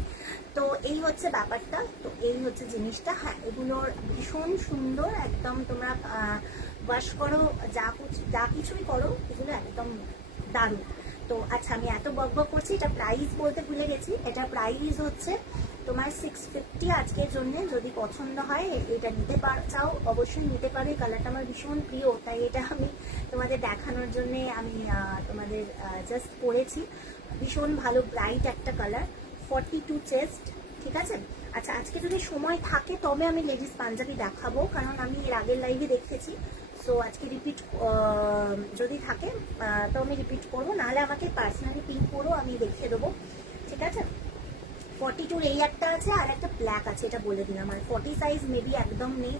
তো এই হচ্ছে ব্যাপারটা, তো এই হচ্ছে জিনিসটা। হ্যাঁ, এগুলোর ভীষণ সুন্দর, একদম তোমরা ওয়াশ করো, যা কিছুই করো, এগুলো একদম দারুণ। তো আচ্ছা, আমি এত বকবক করছি, এটা প্রাইস বলতে ভুলে গেছি। এটা প্রাইস হচ্ছে তোমার 650 আজকের জন্য। যদি পছন্দ হয় এটা নিতে চাও, অবশ্যই নিতে পারো। এই কালারটা আমার ভীষণ প্রিয়, তাই এটা আমি তোমাদের দেখানোর জন্যে আমি তোমাদের জাস্ট পরেছি। ভীষণ ভালো ব্রাইট একটা কালার, 42 চেস্ট। ঠিক আছে, আচ্ছা আজকে যদি সময় থাকে তবে আমি লেডিস পাঞ্জাবি দেখাবো, কারণ আমি এর আগের লাইভে দেখেছি। সো আজকে রিপিট যদি থাকে তো আমি রিপিট করবো, নাহলে আমাকে পার্সোনালি পিং করো, আমি দেখিয়ে দেবো। ঠিক আছে, 42 এই একটা আছে, আর একটা ব্ল্যাক আছে, এটা বলে দিলাম। আর 40 সাইজ মেবি একদম নেই,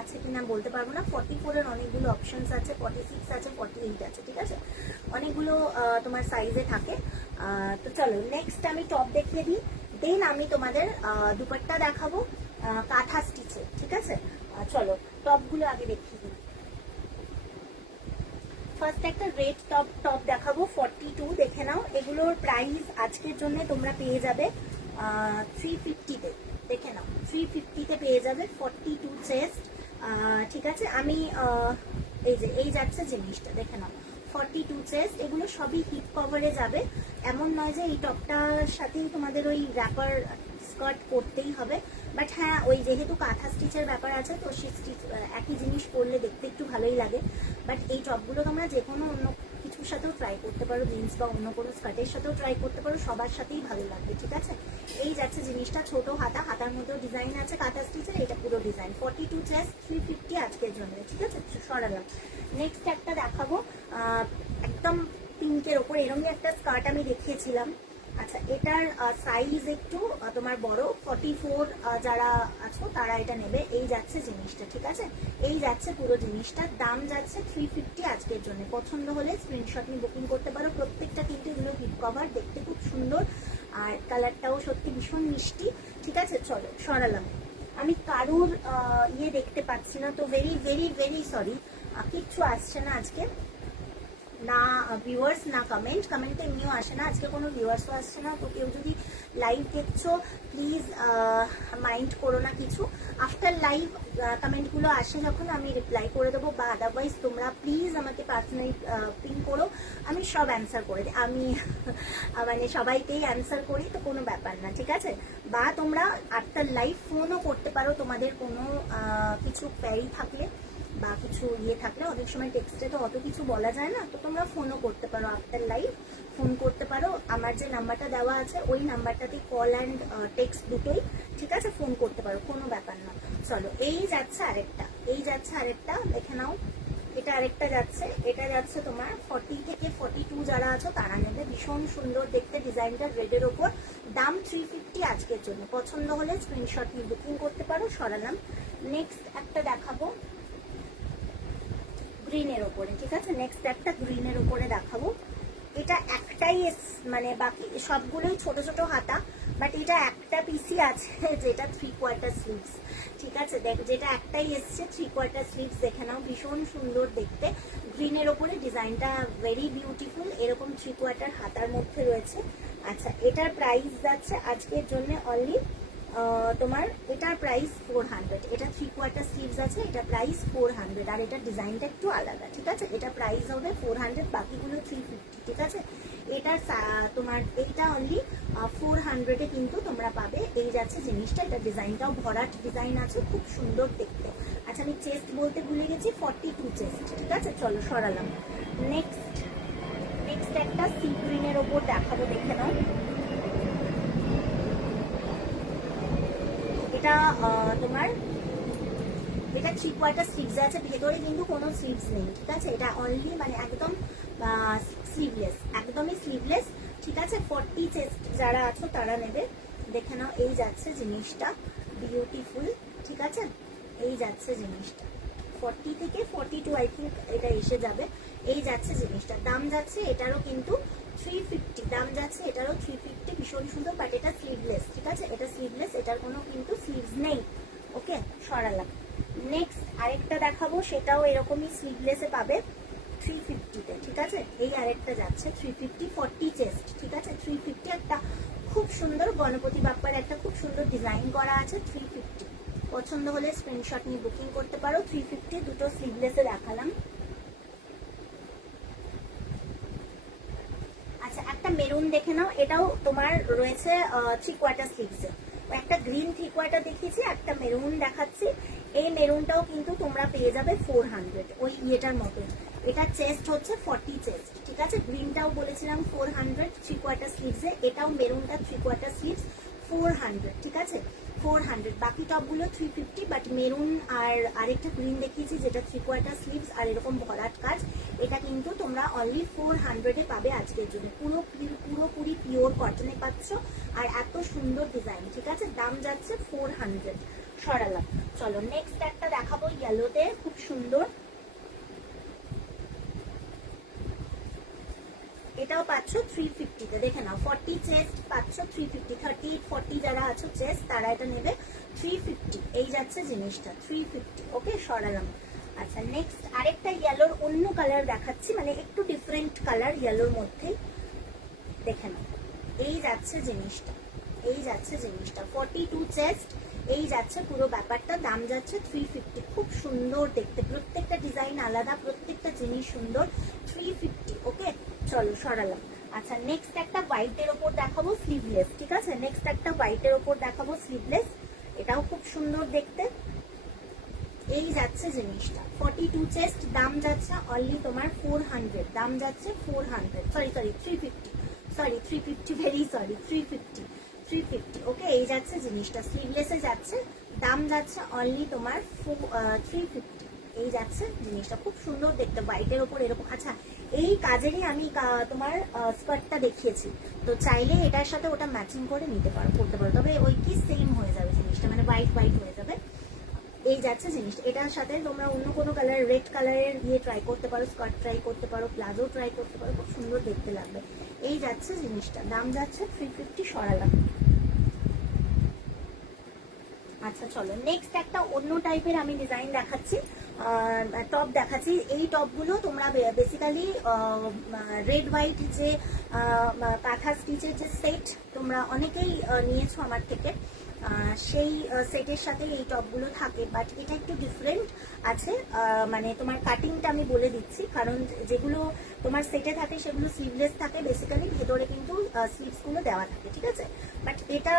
আছে কিনা বলতে পারবো না। 44 এর অনেকগুলো অপশনস আছে, 46 আছে, 48 আছে। ঠিক আছে, অনেকগুলো তোমার সাইজে থাকে। তো চলো নেক্সট আমি টপ দেখিয়ে দিই, দেন আমি তোমাদের দুপাট্টা দেখাবো কাঁথা স্টিচে। ঠিক আছে, চলো টপগুলো আগে দেখিয়ে দিই। ফার্স্ট একটা রেড টপ দেখাবো, 42, দেখে নাও। এগুলোর প্রাইস আজকের জন্য তোমরা পেয়ে যাবে 350-তে। দেখে নাও, 350-তে পেয়ে যাবে, 42 চেস্ট। ঠিক আছে, আমি এই যাচ্ছে জিনিসটা, দেখে নাও, 42 চেস্ট। এগুলো সবই হিপ কভারে যাবে, এমন নয় যে এই টপটার সাথেই তোমাদের ওই র্যাপার স্কার্ট করতেই হবে। বাট হ্যাঁ, ওই যেহেতু কাঁথা স্টিচের ব্যাপার আছে, তো সেই একই জিনিস পরলে দেখতে একটু ভালোই লাগে। বাট এই টপগুলো তোমরা যে কোনো অন্য কিছুর সাথেও ট্রাই করতে পারো, জিন্স বা অন্য কোনো স্কার্টের সাথেও ট্রাই করতে পারো, সবার সাথেই ভালো লাগবে। ঠিক আছে, এই যাচ্ছে জিনিসটা, ছোট হাতার মধ্যেও ডিজাইন আছে কাঁথা স্টিচের, এটা পুরো ডিজাইন, 42 চেস্ট, 350 আজকের জন্য। ঠিক আছে, সরালাম। নেক্সট একটা দেখাবো একদম পিঙ্কের ওপর, এরকমই একটা স্কার্ট আমি দেখিয়েছিলাম। আচ্ছা, এটার সাইজ একটু তোমার বড়, 44 যারা আছো তারা এটা নেবে। এই যাচ্ছে জিনিসটা, ঠিক আছে, এই যাচ্ছে পুরো জিনিসটার দাম যাচ্ছে 350 আজকের জন্য। পছন্দ হলে স্ক্রিনশট নিয়ে বুকিং করতে পারো। প্রত্যেকটা কিন্তু এগুলো হিপ কভার, দেখতে খুব সুন্দর, আর কালারটাও সত্যি ভীষণ মিষ্টি। ঠিক আছে, চলো সরালাম। আমি কারুর দেখতে পাচ্ছি না, তো ভেরি ভেরি ভেরি সরি, কিচ্ছু আসছে না আজকে, না ভিউয়ার্স না কমেন্টে এমনিও আসে না, আজকে কোনো ভিউয়ার্সও আসছে না। তো কেউ যদি লাইভ দেখছো প্লিজ মাইন্ড করো না কিছু। আফটার লাইভ কমেন্টগুলো আসে যখন, আমি রিপ্লাই করে দেবো, বা আদারওয়াইজ তোমরা প্লিজ আমাকে পার্সোনালি পিং করো, আমি সব অ্যান্সার করে দিই। আমি মানে সবাইকেই অ্যান্সার করি, তো কোনো ব্যাপার না। ঠিক আছে, বা তোমরা আফটার লাইভ ফোনও করতে পারো, তোমাদের কোনো কিছু কোয়ারি থাকলে বা কিছু থাকলে, অনেক সময় টেক্সটে তো অত কিছু বলা যায় না, তো তোমরা ফোনও করতে পারো, আফটার লাইভ ফোন করতে পারো। আমার যে নাম্বারটা দেওয়া আছে ওই নাম্বারটাতে কল অ্যান্ড টেক্সট দুটোই, ঠিক আছে, ফোন করতে পারো, কোনো ব্যাপার না। চলো, এই যাচ্ছে আরেকটা, দেখে নাও, এটা আরেকটা যাচ্ছে, এটা যাচ্ছে তোমার 40 থেকে 42 যারা আছো তারা নেবে। ভীষণ সুন্দর দেখতে ডিজাইনটা, রেডের ওপর দাম 350 আজকের জন্য। পছন্দ হলে স্ক্রিনশট নিয়ে বুকিং করতে পারো। সরালাম। নেক্সট একটা দেখাবো গ্রিনের ওপরে, ঠিক আছে? নেক্সট একটা গ্রিনের ওপরে দেখাবো। এটা একটাই মানে বাকি সবগুলোই ছোট ছোট হাতা, বাট এটা একটা পিসি আছে যেটা 3/4 স্লিভস, ঠিক আছে? দেখ, যেটা একটাই এসছে 3/4 স্লিভস, দেখে নাও, ভীষণ সুন্দর দেখতে। গ্রিনের ওপরে ডিজাইনটা ভেরি বিউটিফুল, এরকম 3/4 হাতার মধ্যে রয়েছে। আচ্ছা, এটার প্রাইস যাচ্ছে আজকের জন্য অনলি তোমার, এটার প্রাইস 400। এটা 3/4 স্লিভস আছে, এটা প্রাইস 400, আর এটার ডিজাইনটা একটু আলাদা, ঠিক আছে? এটা প্রাইস হবে 400, বাকিগুলো 350, ঠিক আছে? এটার তোমার এইটা অনলি 400-এ কিন্তু তোমরা পাবে। এই যাচ্ছে জিনিসটা, এটা ডিজাইনটাও ভরাট ডিজাইন আছে, খুব সুন্দর দেখতে। আচ্ছা, আমি চেস্ট বলতে ভুলে গেছি, 42 চেস্ট, ঠিক আছে? চলো সরালাম। নেক্সট একটা সি গ্রিনের ওপর দেখাবো, দেখে নাও। এটা তোমার, এটা 3/4 স্লিভস আছে, ভেতরে কিন্তু কোনো স্লিভস নেই, ঠিক আছে? এটা অনলি মানে একদম স্লিভলেস, একদমই স্লিভলেস, ঠিক আছে? 40 চেস্ট যারা আছো তারা নেবে। দেখে নাও, এই যাচ্ছে জিনিসটা, বিউটিফুল, ঠিক আছে? এই যাচ্ছে জিনিসটা, 40 থেকে 42 আই থিঙ্ক এটা এসে যাবে। এই যাচ্ছে জিনিসটা, দাম যাচ্ছে এটারও কিন্তু 350, দাম যাচ্ছে এটারও 350, ভীষণ সুন্দর, বাট এটা স্লিভলেস, ঠিক আছে? এটা স্লিভলেস, এটার কোনো কিন্তু স্লিভস নেই। ওকে, সরালাম। নেক্সট আরেকটা দেখাবো, সেটাও এরকমই স্লিভলেসে পাবে 350-তে, ঠিক আছে? এই আরেকটা যাচ্ছে 350, 40 চেস্ট, ঠিক আছে? 350, একটা খুব সুন্দর গণপতি বাপ্পার একটা খুব সুন্দর ডিজাইন করা আছে, 350। পছন্দ হলে স্ক্রিনশট নিয়ে বুকিং করতে পারো। 350, দুটো স্লিভলেসে দেখালাম। আচ্ছা, একটা মেরুন দেখে নাও, এটাও তোমার রয়েছে 3/4 স্লিভসে। একটা গ্রিন 3/4 দেখিয়েছি, একটা মেরুন দেখাচ্ছি। এই মেরুনটাও কিন্তু তোমরা পেয়ে যাবে 400, ওই ইয়েটার মতো। এটা চেস্ট হচ্ছে 40 চেস্ট, ঠিক আছে? গ্রিনটাও বলেছিলাম 400 3/4 স্লিভসে, এটাও মেরুনটা 3/4 স্লিভস 400, ঠিক আছে? 400, বাকি টপগুলো 350, বাট মেরুন আর আরেকটা গ্রিন দেখিয়েছি যেটা 3/4 স্লিভস আর এরকম ভরাট কাজ, এটা কিন্তু তোমরা অনলি 400-এ পাবে আজকের জন্য। পুরোপুরি পিওর কটনে পাচ্ছ, আর এত সুন্দর ডিজাইন, ঠিক আছে? দাম যাচ্ছে 400। সরালাম। চলো নেক্সট একটা দেখাবো ইয়েলোতে, খুব সুন্দর। এটাও পাচ্ছ 350-তে, দেখে নাও, 40 চেস্ট পাচ্ছ 350, 38 40 যারা আছো চেস্ট তারা এটা নেবে 350। এই যাচ্ছে জিনিসটা 350। ওকে, সরালাম। আচ্ছা, নেক্সট আরেকটা ইয়েলোর অন্য কালার দেখাচ্ছি, মানে একটু ডিফারেন্ট কালার ইয়েলোর মধ্যে, দেখে নাও। এই যাচ্ছে জিনিসটা, এই যাচ্ছে জিনিসটা 42 চেস্ট, এই যাচ্ছে পুরো ব্যাপারটা, দাম যাচ্ছে 350। খুব সুন্দর দেখতে, প্রত্যেকটা ডিজাইন আলাদা, প্রত্যেকটা জিনিস সুন্দর, 350। ওকে, চলো সরালাম। আচ্ছা, নেক্সট একটা হোয়াইটের ওপর দেখাবো স্লিভলেস, ঠিক আছে? নেক্সট একটা হোয়াইটের ওপর দেখাবো স্লিভলেস, এটাও খুব সুন্দর দেখতে। এই যাচ্ছে জিনিসটা 42 চেস্ট, দাম যাচ্ছে অনলি তোমার 400, দাম যাচ্ছে 400, সরি 350, সরি 350, ভেরি সরি, 350। ওকে, এই যাচ্ছে জিনিসটা, স্লিভলেসে যাচ্ছে, দাম যাচ্ছে অনলি তোমার 350। এই যাচ্ছে জিনিসটা, খুব সুন্দর দেখতে, হোয়াইটের ওপর এরকম। আচ্ছা, এই কাজেরই আমি তোমার স্কার্টটা দেখিয়েছি, তো চাইলে এটার সাথে ওটা ম্যাচিং করে নিতে পারো, করতে পারো, তবে ওই কি সেম হয়ে যাবে জিনিসটা, মানে হোয়াইট হয়ে যাবে। এই যাচ্ছে জিনিসটা, এটার সাথে তোমরা অন্য কোনো কালার, রেড কালারের ইয়ে ট্রাই করতে পারো, স্কার্ট ট্রাই করতে পারো, প্লাজো ট্রাই করতে পারো, খুব সুন্দর দেখতে লাগবে। এই যাচ্ছে জিনিসটা, দাম যাচ্ছে 350। সরালাম। আচ্ছা, চলো নেক্সট একটা অন্য টাইপের আমি ডিজাইন দেখাচ্ছি, টপ দেখাচ্ছি। এই টপগুলো তোমরা বেসিক্যালি রেড হোয়াইট যে কাঁথা স্টিচের যে সেট তোমরা অনেকেই নিয়েছো আমার থেকে, সেই সেটের সাথে এই টপগুলো থাকে, বাট এটা একটু ডিফারেন্ট আছে। মানে তোমার কাটিংটা আমি বলে দিচ্ছি, কারণ যেগুলো তোমার সেটে থাকে সেগুলো স্লিভলেস থাকে বেসিক্যালি, ভেতরে কিন্তু স্লিভসগুলো দেওয়া থাকে, ঠিক আছে? বাট এটা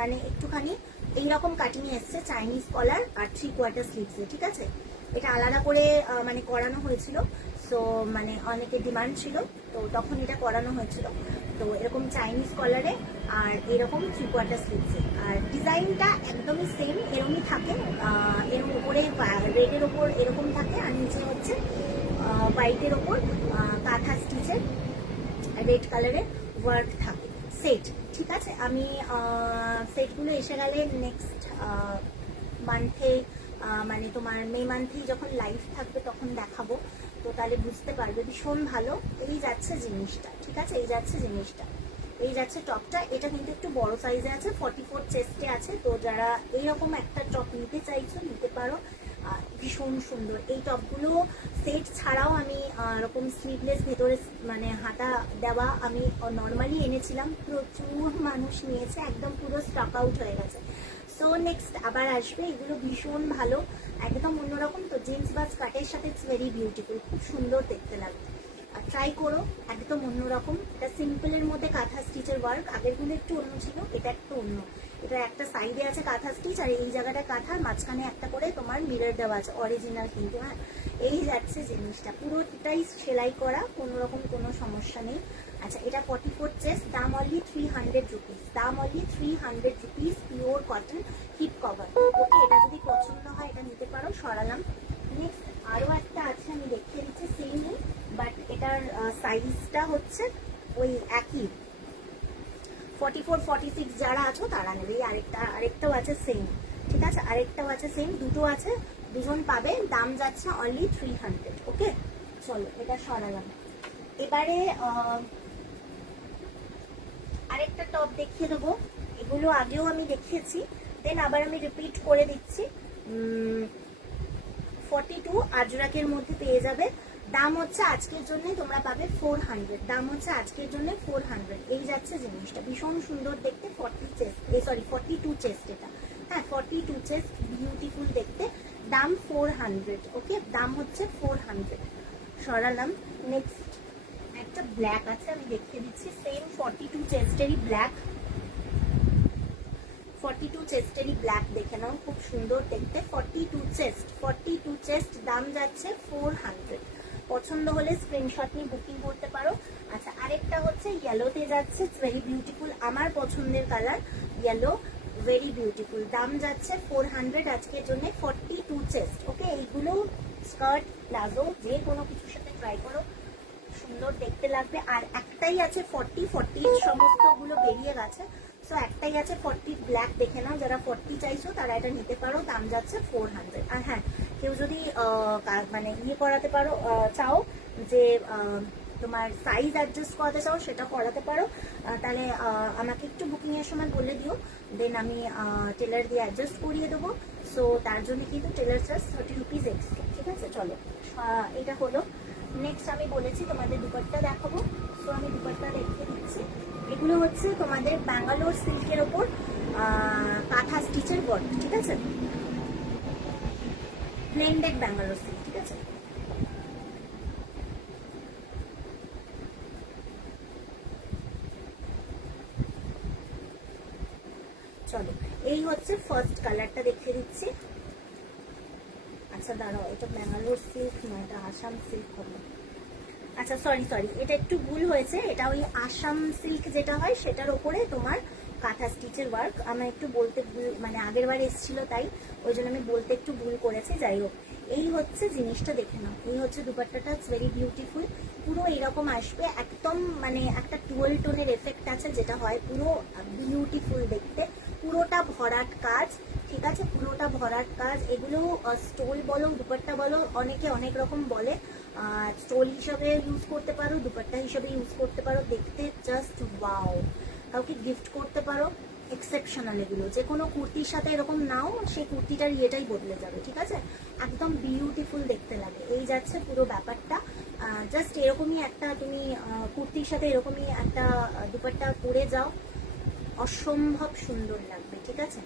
মানে একটুখানি এইরকম কাটিং এসছে, চাইনিজ কলার আর 3/4 স্লিভসে, ঠিক আছে? এটা আলাদা করে মানে করানো হয়েছিল, সো মানে অনেকের ডিমান্ড ছিল, তো তখন এটা করানো হয়েছিল। তো এরকম চাইনিজ কলারে আর এরকম 3/4 স্লিভসে, আর ডিজাইনটা একদমই সেম এরকমই থাকে। এর উপরে রেডের ওপর এরকম থাকে, আর নিচে হচ্ছে হোয়াইটের ওপর কাঁথা স্টিচের রেড কালারের ওয়ার্ক থাকে সেট। ঠিক আছে, আমি সেটগুলো এসে গেলে নেক্সট মান্থে, মানে তোমার মে মান্থেই যখন লাইভ থাকবে তখন দেখাবো, তো তাহলে বুঝতে পারবে। ভীষণ ভালো। এই যাচ্ছে জিনিসটা, ঠিক আছে, এই যাচ্ছে জিনিসটা, এই যাচ্ছে টপটা। এটা কিন্তু একটু বড় সাইজে আছে, 44 চেস্টে আছে। তো যারা এইরকম একটা টপ নিতে চাইছো নিতে পারো, ভীষণ সুন্দর এই টপগুলো। সেট ছাড়াও আমি এরকম স্লিভলেস ভেতরে মানে হাতা দেওয়া আমি নর্মালি এনেছিলাম, প্রচুর মানুষ নিয়েছে, একদম পুরো স্টক আউট হয়ে গেছে। সো নেক্সট আবার আসবে। এগুলো ভীষণ ভালো, একদম অন্যরকম। তো জিন্স বা স্কার্টের সাথে ইটস ভেরি বিউটিফুল, খুব সুন্দর দেখতে লাগবে। ট্রাই করো, একদম অন্যরকম। এটা সিম্পলের মধ্যে কাঁথা স্টিচের ওয়ার্ক, আগেরগুলো একটু অন্য ছিল, এটা একটু অন্য। এটা একটা সাইডে আছে কাঁথা স্টিচ, আর এই জায়গাটা কাঁথা, মাঝখানে একটা করে তোমার মিরর দেওয়া আছে, অরিজিনাল কিন্তু। হ্যাঁ, এই যাচ্ছে জিনিসটা, পুরোটাই সেলাই করা, কোনো রকম কোনো সমস্যা নেই। আচ্ছা, এটা 44 চেস্ট, দাম অনলি 300 রুপিস, দাম only 300 rupees, pure cotton, hip cover. Okay, এটা যদি পছন্দ হয় এটা নিতে পারো। সরালাম। নেক্সট আরও একটা আছে, আমি দেখিয়ে দিচ্ছি, সেমই, বাট এটার সাইজটা হচ্ছে ওই একই, 44 46 যারা আছো তারা নেবে। আরেকটাও আছে সেম, ঠিক আছে, আরেকটাও আছে সেম, দুটো আছে, দুজন পাবে। দাম যাচ্ছে অনলি 300। ওকে, চলো এটা সরালাম। এবারে আরেকটা টপ দেখিয়ে দেবো। এগুলো আগেও আমি দেখিয়েছি, দেন আবার আমি রিপিট করে দিচ্ছি। 42 আজরাকের মধ্যে পেয়ে যাবে। দাম হচ্ছে আজকের জন্য তোমরা পাবে 400, দাম হচ্ছে আজকের জন্য 400। এই যাচ্ছে জিনিসটা, ভীষণ সুন্দর দেখতে, 40 চেস্ট, সরি 42 চেস্ট এটা। হ্যাঁ, 42 চেস্ট, বিউটিফুল দেখতে, দাম 400। ওকে, দাম হচ্ছে 400। সরালাম। নেক্সট একটা ব্ল্যাক আছে, আমি দেখিয়ে দিচ্ছি, সেম 42 চেস্টেরই ব্ল্যাক, 42 চেস্টেরই ব্ল্যাক, দেখে নাও, খুব সুন্দর দেখতে, 42 চেস্ট, দাম যাচ্ছে 400। পছন্দ হলে স্ক্রিনশট নিয়ে বুকিং করতে পারো। আচ্ছা, আরেকটা হচ্ছে ইয়েলোতে যাচ্ছে, ইটস ভেরি বিউটিফুল, আমার পছন্দের কালার ইয়েলো, ভেরি বিউটিফুল, দাম যাচ্ছে 400 আজকের জন্য, 42 চেস্ট। ওকে, এইগুলো স্কার্ট প্লাজো যে কোনো কিছুর সাথে ট্রাই করো, সুন্দর দেখতে লাগবে। আর একটাই আছে 40 সমস্তগুলো বেরিয়ে গেছে, সো একটাই আছে 40 ব্ল্যাক, দেখে নাও, যারা 40 চাইছো তারা এটা নিতে পারো, দাম যাচ্ছে 400। আর হ্যাঁ, কেউ যদি মানে ইয়ে করাতে পারো, চাও যে তোমার সাইজ অ্যাডজাস্ট করাতে চাও, সেটা করাতে পারো, তাহলে আমাকে একটু বুকিংয়ের সময় বলে দিও, দেন আমি টেলার দিয়ে অ্যাডজাস্ট করিয়ে দেবো। সো তার জন্য কিন্তু টেলার চার্জ 30 রুপিস এক্সট্রা, ঠিক আছে। চলো, এটা হলো। নেক্সট আমি বলেছি তোমাদের দুপাট্টা দেখাবো, তো আমি দুপাট্টা দেখিয়ে দিচ্ছি। এগুলো হচ্ছে তোমাদের ব্যাঙ্গালোর সিল্কের ওপর কাঁথা স্টিচের ওয়ার্ক, ঠিক আছে, ব্লেন্ডেড ব্যাঙ্গালোর সিল্ক, ঠিক আছে। চলো, এই হচ্ছে ফার্স্ট কালারটা দেখিয়ে দিচ্ছি। আচ্ছা দাঁড়াও, এটা ব্যাঙ্গালোর সিল্ক না, এটা আসাম সিল্ক হবে। আচ্ছা সরি, এটা একটু ভুল হয়েছে, এটা ওই আসাম সিল্ক যেটা হয় সেটার ওপরে তোমার কাঁথা স্টিচের ওয়ার্ক। আমার একটু বলতে ভুল, মানে আগের বার এসেছিল তাই, ওই জন্য আমি বলতে একটু ভুল করেছি। যাই হোক, এই হচ্ছে জিনিসটা, দেখে নাও, এই হচ্ছে দুপাট্টাটা, ইটস ভেরি বিউটিফুল, পুরো এরকম আসবে, একদম মানে একটা টুয়েল টোনের এফেক্ট আছে, যেটা হয় পুরো বিউটিফুল দেখতে, পুরোটা ভরাট কাজ, ঠিক আছে, পুরোটা ভরাট কাজ। এগুলো স্টোল বলো, দুপাট্টা বলো, অনেকে অনেক রকম বলে, স্টোল হিসাবে ইউজ করতে পারো, দুপাট্টা হিসাবে ইউজ করতে পারো, দেখতে জাস্ট ওয়াও, কাউকে গিফট করতে পারো, এক্সেপশনাল। এগুলো যে কোনো কুর্তির সাথে এরকম নাও, সেই কুর্তিটার ইয়েটাই বদলে যাবে, ঠিক আছে, একদম বিউটিফুল দেখতে লাগে। এই যাচ্ছে পুরো ব্যাপারটা, জাস্ট এরকমই একটা তুমি কুর্তির সাথে এরকমই একটা দুপাট্টা পরে যাও, অসম্ভব সুন্দর লাগবে, ঠিক আছে।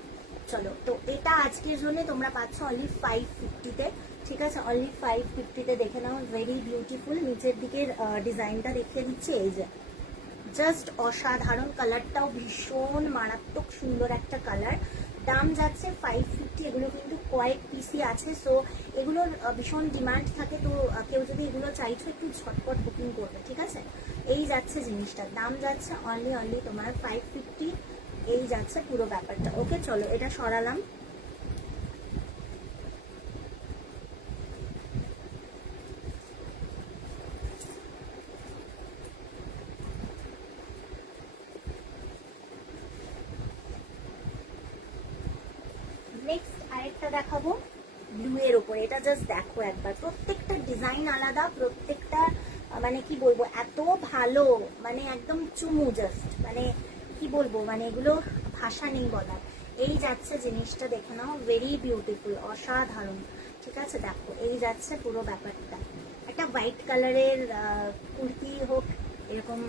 চলো, তো এটা আজকের জন্য তোমরা পাচ্ছ অনলি 550-তে, ঠিক আছে, অনলি 550-তে। দেখে নাও, ভেরি বিউটিফুল। নিচের দিকের ডিজাইনটা দেখিয়ে দিচ্ছি, এই যে জাস্ট অসাধারণ, কালারটাও ভীষণ মারাত্মক সুন্দর একটা কালার, দাম যাচ্ছে 550। এগুলো কিন্তু কয়েক পিসই আছে, সো এগুলোর ভীষণ ডিমান্ড থাকে, তো কেউ যদি এগুলো চাইছো একটু ঝটপট বুকিং করবে, ঠিক আছে। এই যাচ্ছে জিনিসটা, দাম যাচ্ছে অনলি তোমার 550। এই যাচ্ছে পুরো ব্যাপারটা। ওকে, চলো এটা সরালাম। নেক্সট আরেকটা দেখাবো ব্লু এর উপরে। এটা জাস্ট দেখো একবার, প্রত্যেকটা ডিজাইন আলাদা, প্রত্যেকটা মানে কি বলবো এত ভালো, মানে একদম চুমু, জাস্ট মানে কি বলবো, মানে এগুলো ভাষা নেই বলার। এই যাচ্ছে জিনিসটা, দেখে নাও, ভেরি বিউটিফুল, অসাধারণ। ঠিক আছে, দেখো এই যাচ্ছে পুরো ব্যাপারটা। একটা হোয়াইট কালারের কুর্তি হোক, এরকম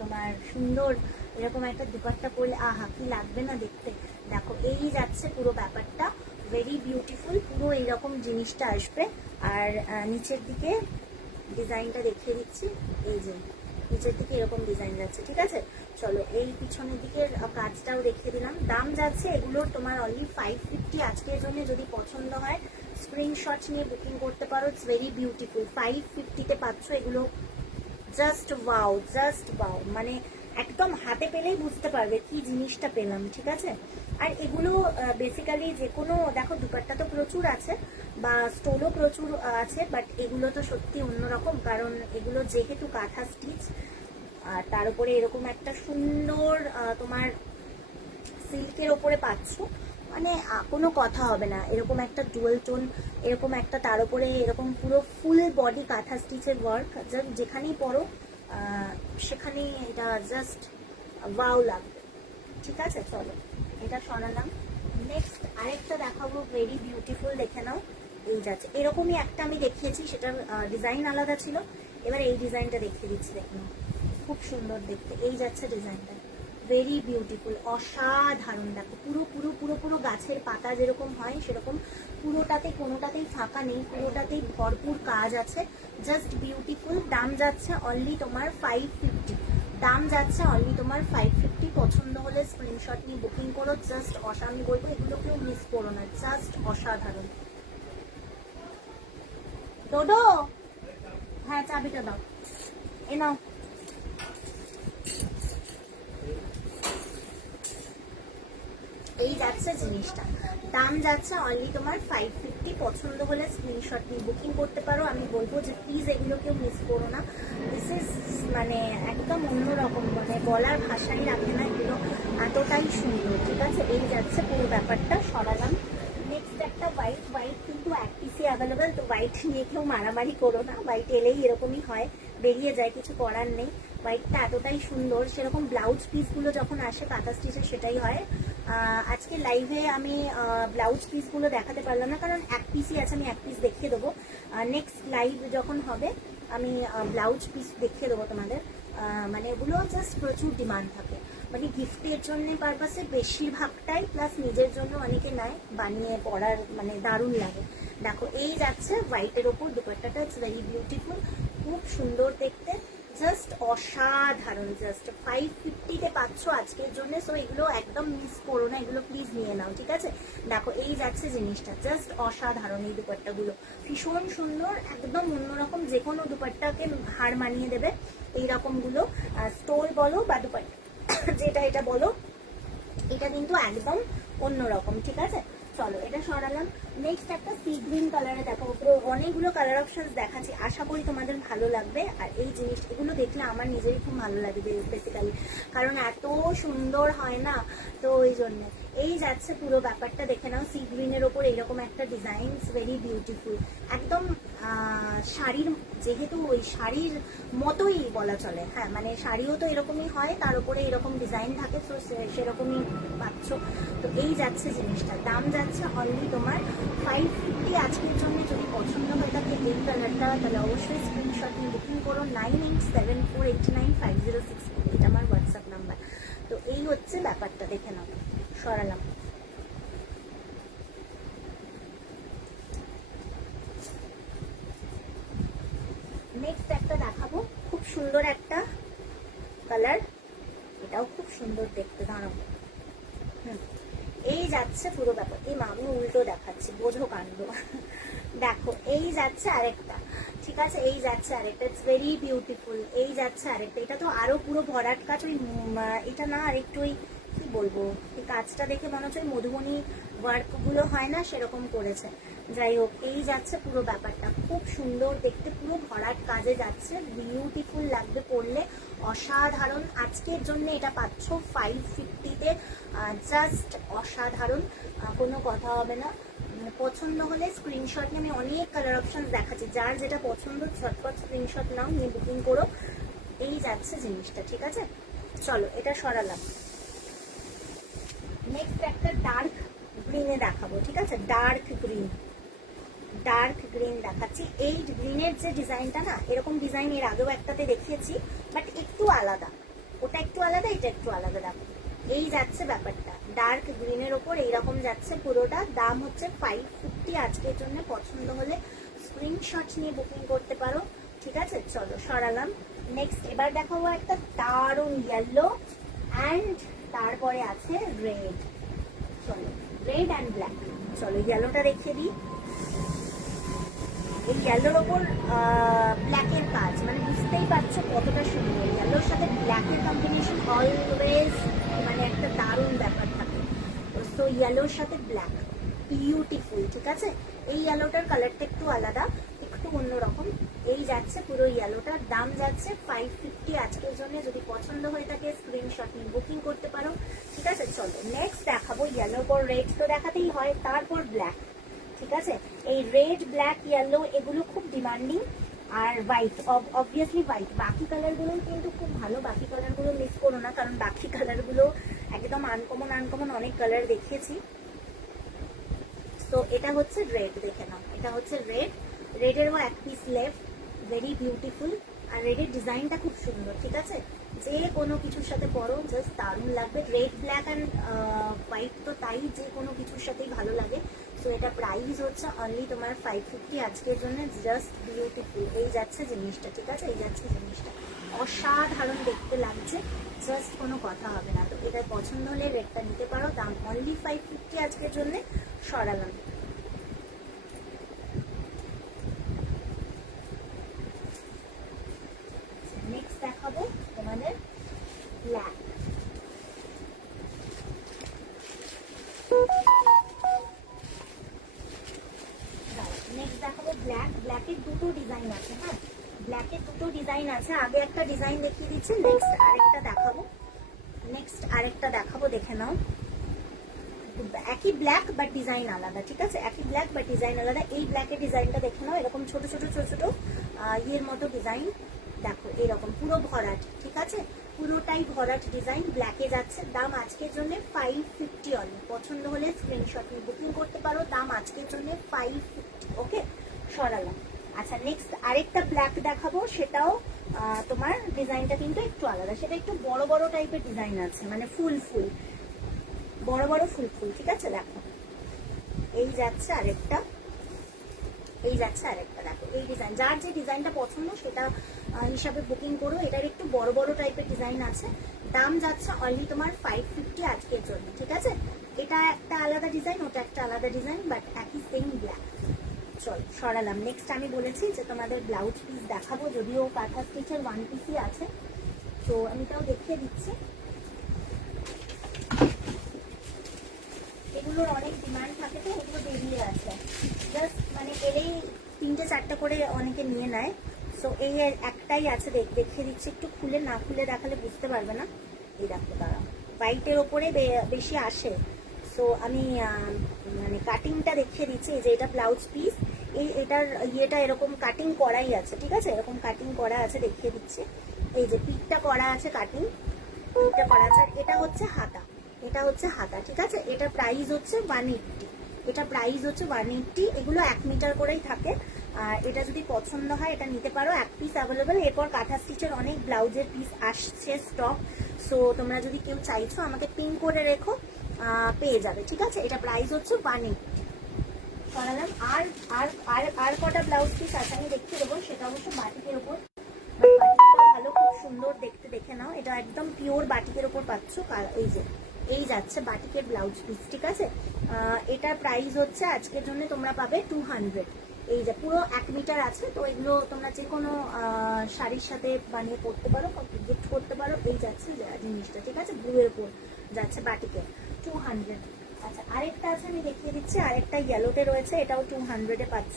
তোমার সুন্দর এরকম একটা দুপাট্টা পরলে আহা কি লাগবে না দেখতে। দেখো এই যাচ্ছে পুরো ব্যাপারটা, ভেরি বিউটিফুল, পুরো এইরকম জিনিসটা আসবে। আর নিচের দিকে ডিজাইনটা দেখিয়ে দিচ্ছি, এই যে নিচের দিকে এরকম ডিজাইন যাচ্ছে। ঠিক আছে, চলো এই পিছনের দিকের কাজটাও দেখিয়ে দিলাম। দাম যাচ্ছে এগুলোর তোমার অনলি 550 আজকের জন্য। যদি পছন্দ হয় স্ক্রিনশট নিয়ে বুকিং করতে পারো। ইটস ভেরি বিউটিফুল, 550-তে পাচ্ছ এগুলো। জাস্ট ওয়াও, জাস্ট ওয়াও, মানে একদম হাতে পেলেই বুঝতে পারবে কি জিনিসটা পেলাম। ঠিক আছে, আর এগুলো বেসিক্যালি যে কোনো, দেখো দুপাট্টা তো প্রচুর আছে বা স্টোলও প্রচুর আছে, বাট এগুলো তো সত্যি অন্যরকম, কারণ এগুলো যেহেতু কাঁথা স্টিচ, আর তার উপরে এরকম একটা সুন্দর তোমার সিল্কের ওপরে পাচ্ছ, মানে কোনো কথা হবে না। এরকম একটা ডুয়েল টোন, এরকম একটা, তার উপরে এরকম পুরো ফুল বডি কাঁথা স্টিচের ওয়ার্ক, যেখানেই পরো সেখানেই এটা জাস্ট ওয়াও লাগবে। ঠিক আছে, চলো এটা সরালাম। নেক্সট আরেকটা দেখাবো, ভেরি বিউটিফুল, দেখে নাও। এই যাচ্ছে এরকমই একটা আমি দেখিয়েছি, সেটার ডিজাইন আলাদা ছিল। এবার এই ডিজাইনটা দেখিয়ে দিচ্ছি, দেখে নাও, খুব সুন্দর দেখতে। এই যাচ্ছে ডিজাইনটা, ভেরি বিউটিফুল, অসাধারণ। দেখো পুরো পুরো পুরো পুরো গাছের পাতা যেরকম হয় সেরকম, পুরোটাতে কোনোটাতেই ফাঁকা নেই, পুরোটাতেই ভরপুর কাজ আছে, জাস্ট বিউটিফুল। দাম যাচ্ছে অনলি তোমার 550, দাম যাচ্ছে অনলি তোমার 550। পছন্দ হলে স্ক্রিনশট নিয়ে বুকিং করো। জাস্ট আমি বলবো এগুলো কেউ মিস করো না, জাস্ট অসাধারণ। ডোডো, হ্যাঁ চাবিটা দাও, এ নাও। এই যাচ্ছে জিনিসটা, দাম যাচ্ছে অনলি তোমার 550। পছন্দ হলে স্ক্রিনশট নিয়ে বুকিং করতে পারো। আমি বলবো যে প্লিজ এগুলো কেউ মিস করো না। দিস ইজ মানে একদম অন্যরকম, মানে বলার ভাষাই রাখে না, এগুলো এতটাই সুন্দর। ঠিক আছে, এই যাচ্ছে পুরো ব্যাপারটা, সরালাম। নেক্সট একটা হোয়াইট, হোয়াইট কিন্তু এক পিসি অ্যাভেলেবেল, তো হোয়াইট নিয়ে কেউ মারামারি করো না, হোয়াইট এলেই এরকমই হয়, বেরিয়ে যায়, কিছু করার নেই। হোয়াইটটা এতটাই সুন্দর, সেরকম ব্লাউজ পিসগুলো যখন আসে কাঁথা স্টিচের সেটাই হয়। আজকে লাইভে আমি ব্লাউজ পিসগুলো দেখাতে পারলাম না, কারণ এক পিসই আছে, আমি এক পিস দেখিয়ে দেবো। নেক্সট লাইভ যখন হবে আমি ব্লাউজ পিস দেখিয়ে দেবো তোমাদের। মানে এগুলো জাস্ট প্রচুর ডিমান্ড থাকে, মানে গিফটের জন্য পারপাসে বেশিরভাগটাই, প্লাস নিজের জন্য অনেকে নেয় বানিয়ে পরার, মানে দারুণ লাগে। দেখো এই যাচ্ছে হোয়াইটের ওপর দুপাট্টাটা, ইটস ভেরি বিউটিফুল, খুব সুন্দর দেখতে, জাস্ট অসাধারণ। জাস্ট 550-তে পাচ্ছ আজকের জন্য। সো এগুলো একদম মিস করো না, এগুলো প্লিজ নিয়ে নাও। ঠিক আছে, দেখো এই যাচ্ছে জিনিসটা, জাস্ট অসাধারণ। এই দুপাট্টাগুলো ভীষণ সুন্দর, একদম অন্যরকম, যে কোনো দুপাট্টাকে হার মানিয়ে দেবে এইরকমগুলো। স্টোল বলো বা দুপাট্টা যেটা এটা বলো, এটা কিন্তু একদম অন্যরকম। ঠিক আছে, চলো এটা সরালাম। নেক্সট একটা সি গ্রিন কালারে দেখো, পুরো অনেকগুলো কালার অপশন দেখাচ্ছি, আশা করি তোমাদের ভালো লাগবে। আর এই জিনিস এগুলো দেখলে আমার নিজেরই খুব ভালো লাগে বেসিক্যালি, কারণ এত সুন্দর হয় না, তো ওই জন্য। এই যাচ্ছে পুরো ব্যাপারটা, দেখে নাও, সি গ্রিনের ওপর এইরকম একটা ডিজাইন, ভেরি বিউটিফুল, একদম শাড়ির, যেহেতু ওই শাড়ির মতোই বলা চলে। হ্যাঁ, মানে শাড়িও তো এরকমই হয়, তার উপরে এরকম ডিজাইন থাকে, তো সেরকমই পাচ্ছ। তো এই যাচ্ছে জিনিসটা, দাম যাচ্ছে অনলি তোমার 550 আজকের জন্য। যদি পছন্দ হয় থাকে এই কালারটা, তাহলে অবশ্যই স্ক্রিনশট নিয়ে বুকিং করো। 9874895064, এটা আমার হোয়াটসঅ্যাপ নাম্বার। তো এই হচ্ছে ব্যাপারটা, দেখে নাও, সরালাম। নেক্সট একটা দেখাবো, খুব সুন্দর একটা কালার, এটাও খুব সুন্দর দেখতে, দাঁড়াও। এই যাচ্ছে পুরো ব্যাপার, এই মা আমি উল্টো দেখাচ্ছি, বোঝো কাণ্ড। দেখো এই যাচ্ছে আরেকটা, ঠিক আছে, এই যাচ্ছে আরেকটা, ইটস ভেরি বিউটিফুল। এই যাচ্ছে আরেকটা, এটা তো আরো পুরো ভরাট কাজ, ওই এটা না, আরেকটু ওই কি বলবো, এই কাজটা দেখে মনে হচ্ছে মধুবনী ওয়ার্কগুলো হয় না সেরকম করেছে। যাই হোক, এই যাচ্ছে পুরো ব্যাপারটা, খুব সুন্দর দেখতে, পুরো ভরাট কাজে যাচ্ছে, বিউটিফুল লাগবে পরলে, অসাধারণ। আজকের জন্য এটা পাচ্ছ 550-তে, জাস্ট অসাধারণ, কোনো কথা হবে না। পছন্দ হলে স্ক্রিনশট নিয়ে, আমি অনেক কালার অপশন দেখাচ্ছি, যার যেটা পছন্দ ঝটপট স্ক্রিনশট নাও, নিয়ে বুকিং করো। এই যাচ্ছে জিনিসটা, ঠিক আছে। চলো এটা সরালাম। নেক্সট একটা ডার্ক গ্রিনে দেখাবো, ঠিক আছে, ডার্ক গ্রিন দেখাচ্ছি। এই গ্রিনের যে ডিজাইনটা না, এরকম ডিজাইন এর আগেও একটাতে দেখিয়েছি, বাট একটু আলাদা, ওটা একটু আলাদা, এটা একটু আলাদা। দেখো এই যাচ্ছে ব্যাপারটা, ডার্ক গ্রিনের ওপর এইরকম যাচ্ছে পুরোটা। দাম হচ্ছে 550 আজকের জন্য। পছন্দ হলে স্ক্রিনশট নিয়ে বুকিং করতে পারো, ঠিক আছে। চলো সরালাম। নেক্সট এবার দেখাবো একটা দারুণ ইয়েলো, অ্যান্ড তারপরে আছে রেড। চলো রেড অ্যান্ড ব্ল্যাক। চলো ইয়েলোটা দেখিয়ে দিই। এই ইয়েলোর ওপর ব্ল্যাকের কাজ, মানে বুঝতেই পারছো কতটা সুন্দর। ইয়েলোর সাথে ব্ল্যাকের কম্বিনেশন অলওয়েজ মানে একটা দারুণ ব্যাপার থাকে। তো ইয়েলোর সাথে ব্ল্যাক বিউটিফুল, ঠিক আছে। এই ইয়েলোটার কালারটা একটু আলাদা, একটু অন্যরকম। এই যাচ্ছে পুরো ইয়েলোটার, দাম যাচ্ছে 550 আজকের জন্য। যদি পছন্দ হয়ে থাকে স্ক্রিনশট নিয়ে বুকিং করতে পারো, ঠিক আছে। চলো নেক্সট দেখাবো ইয়েলোর পর রেড তো দেখাতেই হয়, তারপর ব্ল্যাক, ঠিক আছে। এই রেড, ব্ল্যাক, ইয়েলো এগুলো খুব ডিমান্ডিং, আর হোয়াইট, অবভিয়াসলি হোয়াইট। বাকি কালারগুলো কিন্তু খুব ভালো, বাকি কালারগুলো মিস করো না, কারণ বাকি কালারগুলো একদম আনকমন অনেক কালার দেখিয়েছি। তো এটা হচ্ছে রেড, দেখে নাও, এটা হচ্ছে রেড। রেডেরও এক পিস লেফট, ভেরি বিউটিফুল। আর রেডের ডিজাইনটা খুব সুন্দর, ঠিক আছে। যে কোনো কিছুর সাথে পরো জাস্ট দারুণ লাগবে। রেড, ব্ল্যাক অ্যান্ড হোয়াইট তো তাই, যে কোনো কিছুর সাথেই ভালো লাগে। তো এটা প্রাইস হচ্ছে অনলি তোমার 550 আজকের জন্য, জাস্ট বিউটিফুল। এই যাচ্ছে জিনিসটা, ঠিক আছে, এই যাচ্ছে জিনিসটা, অসাধারণ দেখতে লাগছে, জাস্ট কোনো কথা হবে না। তো এটা পছন্দ হলে রেডটা নিতে পারো, দাম অনলি 550 আজকের জন্য। সরালাম। নেক্সট দেখাবো তোমাদের ব্ল্যাক। নেক্সট দেখাবো ব্ল্যাক। ব্ল্যাকের দুটো ডিজাইন আছে, হ্যাঁ, ব্ল্যাকের দুটো ডিজাইন আছে। আগে একটা ডিজাইন দেখিয়ে দিচ্ছি, নেক্সট আরেকটা দেখাবো, দেখে নাও। একই ব্ল্যাক বাট ডিজাইন আলাদা, ঠিক আছে, একই ব্ল্যাক বাট ডিজাইন আলাদা। এই ব্ল্যাকের ডিজাইনটা দেখে নাও, এরকম ছোট ছোট ইয়ের মতো ডিজাইন, দেখো এরকম পুরো ভরাট, ঠিক আছে, পুরোটাই ভরাট ডিজাইন, ব্ল্যাকে যাচ্ছে। দাম আজকের জন্য 550 অনলি। পছন্দ হলে স্ক্রিনশট নিয়ে বুকিং করতে পারো, দাম আজকের জন্য 550। ওকে, সরালাম। আচ্ছা নেক্সট আরেকটা ব্ল্যাক দেখাবো, সেটাও তোমার ডিজাইনটা কিন্তু একটু আলাদা, সেটা একটু বড় বড় টাইপের ডিজাইন আছে, মানে বড় বড় ফুল, ঠিক আছে। দেখো এই যাচ্ছে আরেকটা, দেখো এই ডিজাইন, যার যে ডিজাইনটা পছন্দ সেটা হিসাবে বুকিং করো। এটার একটু বড় বড় টাইপের ডিজাইন আছে, দাম যাচ্ছে অনলি তোমার 550 আজকের জন্য, ঠিক আছে। এটা একটা আলাদা ডিজাইন, ওটা একটা আলাদা ডিজাইন, বাট একই সেম ব্ল্যাক। চল সরালাম। নেক্সট আমি বলেছি যে তোমাদের ব্লাউজ পিস দেখাবো, যদিও কাঁথা স্টিচের ওয়ান পিসই আছে, তো আমি তাও দেখিয়ে দিচ্ছি। এগুলোর অনেক ডিমান্ড থাকে, তো এগুলো বেরিয়ে আছে, জাস্ট মানে এলেই 3-4টা করে অনেকে নিয়ে নেয়। সো এই একটাই আছে, দেখিয়ে দিচ্ছি, একটু খুলে, না খুলে দেখালে বুঝতে পারবে না। এই দেখো দাঁড়া, হোয়াইটের ওপরে বেশি আসে। সো আমি মানে কাটিংটা দেখিয়ে দিচ্ছি। এই যে এটা ব্লাউজ পিস, এটার ইয়েটা এরকম কাটিং করাই আছে, ঠিক আছে, এরকম কাটিং করা আছে, দেখিয়ে দিচ্ছি। এই যে পিকটা করা আছে, কাটিং পিকটা করা আছে। আর এটা হচ্ছে হাতা, ঠিক আছে। এটা প্রাইস হচ্ছে 180, এটা প্রাইস হচ্ছে 180। এগুলো 1 মিটার করেই থাকে। আর এটা যদি পছন্দ হয় এটা নিতে পারো, এক পিস অ্যাভেলেবেল। এরপর কাঁথা স্টিচের অনেক ব্লাউজের পিস আসছে স্টক, সো তোমরা যদি কেউ চাইছো আমাকে পিন করে রেখো, পেয়ে যাবে, ঠিক আছে। এটা প্রাইস হচ্ছে 180। সরালাম। আর আর আর আর কটা ব্লাউজ পিস আছে আমি দেখিয়ে দেবো, সেটা অবশ্য বাটিকের ওপর, ভালো, খুব সুন্দর দেখতে, দেখে নাও। এটা একদম পিওর বাটিকের ওপর পাচ্ছ। এই যে এই যাচ্ছে বাটিকের ব্লাউজ পিস, ঠিক আছে। এটার প্রাইস হচ্ছে আজকের জন্য তোমরা পাবে 200। এই যে পুরো 1 মিটার আছে, তো এগুলো তোমরা যে কোনো শাড়ির সাথে বানিয়ে পরতে পারো, গিফট করতে পারো। এই যাচ্ছে জিনিসটা, ঠিক আছে, ব্লু এর উপর যাচ্ছে বাটিকে 200। আচ্ছা আরেকটা আছে আমি দেখিয়ে দিচ্ছি, আরেকটা ইয়েলোতে রয়েছে, এটাও 200-এ পাচ্ছ।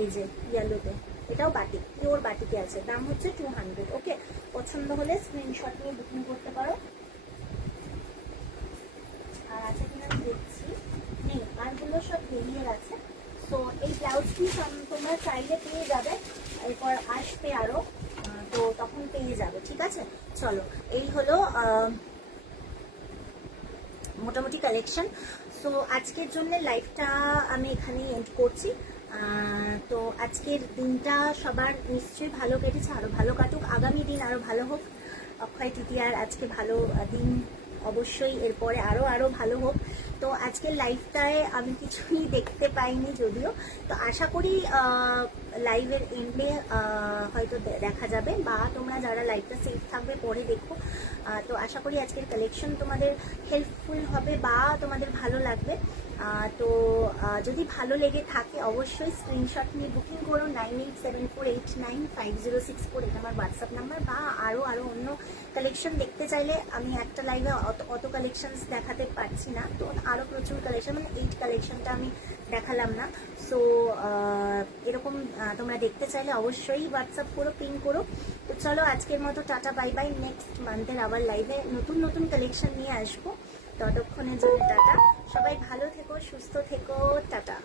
এই যে ইয়েলোতে, এটাও বাটিক, পিওর বাটিকে আছে, দাম হচ্ছে 200। ওকে, পছন্দ হলে স্ক্রিনশট নিয়ে বুকিং করতে পারো। আর আছে কিনা আমি দেখছি, নেই, আরগুলো সব বেরিয়ে গেছে। তো এই ব্লাউজটি তোমরা চাইলে পেয়ে যাবে, এরপর আসবে আরো, তো তখন পেয়ে যাবে, ঠিক আছে। চলো, এই হলো মোটামুটি কালেকশন। সো আজকের জন্য লাইভটা আমি এখানেই এন্ড করছি। তো আজকের দিনটা সবার নিশ্চয়ই ভালো কেটেছে, আরো ভালো কাটুক, আগামী দিন আরো ভালো হোক। অক্ষয় তৃতীয়ার আজকে ভালো দিন, অবশ্যই এরপরে আরো আরো ভালো হোক। তো আজকের লাইভটায় আমি কিছুই দেখতে পাইনি যদিও, তো আশা করি লাইভের এন্ডে হয়তো দেখা যাবে, বা তোমরা যারা লাইভটা সেফ থাকবে পরে দেখো। তো আশা করি আজকের কালেকশন তোমাদের হেল্পফুল হবে বা তোমাদের ভালো লাগবে। তো যদি ভালো লেগে থাকে অবশ্যই স্ক্রিনশট নিয়ে বুকিং করো 9874895064, এটা আমার হোয়াটসঅ্যাপ নাম্বার। বা আরও অন্য কালেকশন দেখতে চাইলে আমি একটা লাইভে অত কালেকশনস দেখাতে পারছি না, তো আরও প্রচুর কালেকশন, মানে 8 কালেকশনটা আমি দেখালাম না। সো এরকম তোমরা দেখতে চাইলে অবশ্যই হোয়াটসঅ্যাপ করো, পিং করো। তো চলো আজকের মতো টাটা, বাই বাই। নেক্সট মান্থের আবার লাইভে নতুন নতুন কালেকশন নিয়ে আসবো, ততক্ষণের জন্য টাটা। সবাই ভালো থেকো, সুস্থ থেকো, টাটা।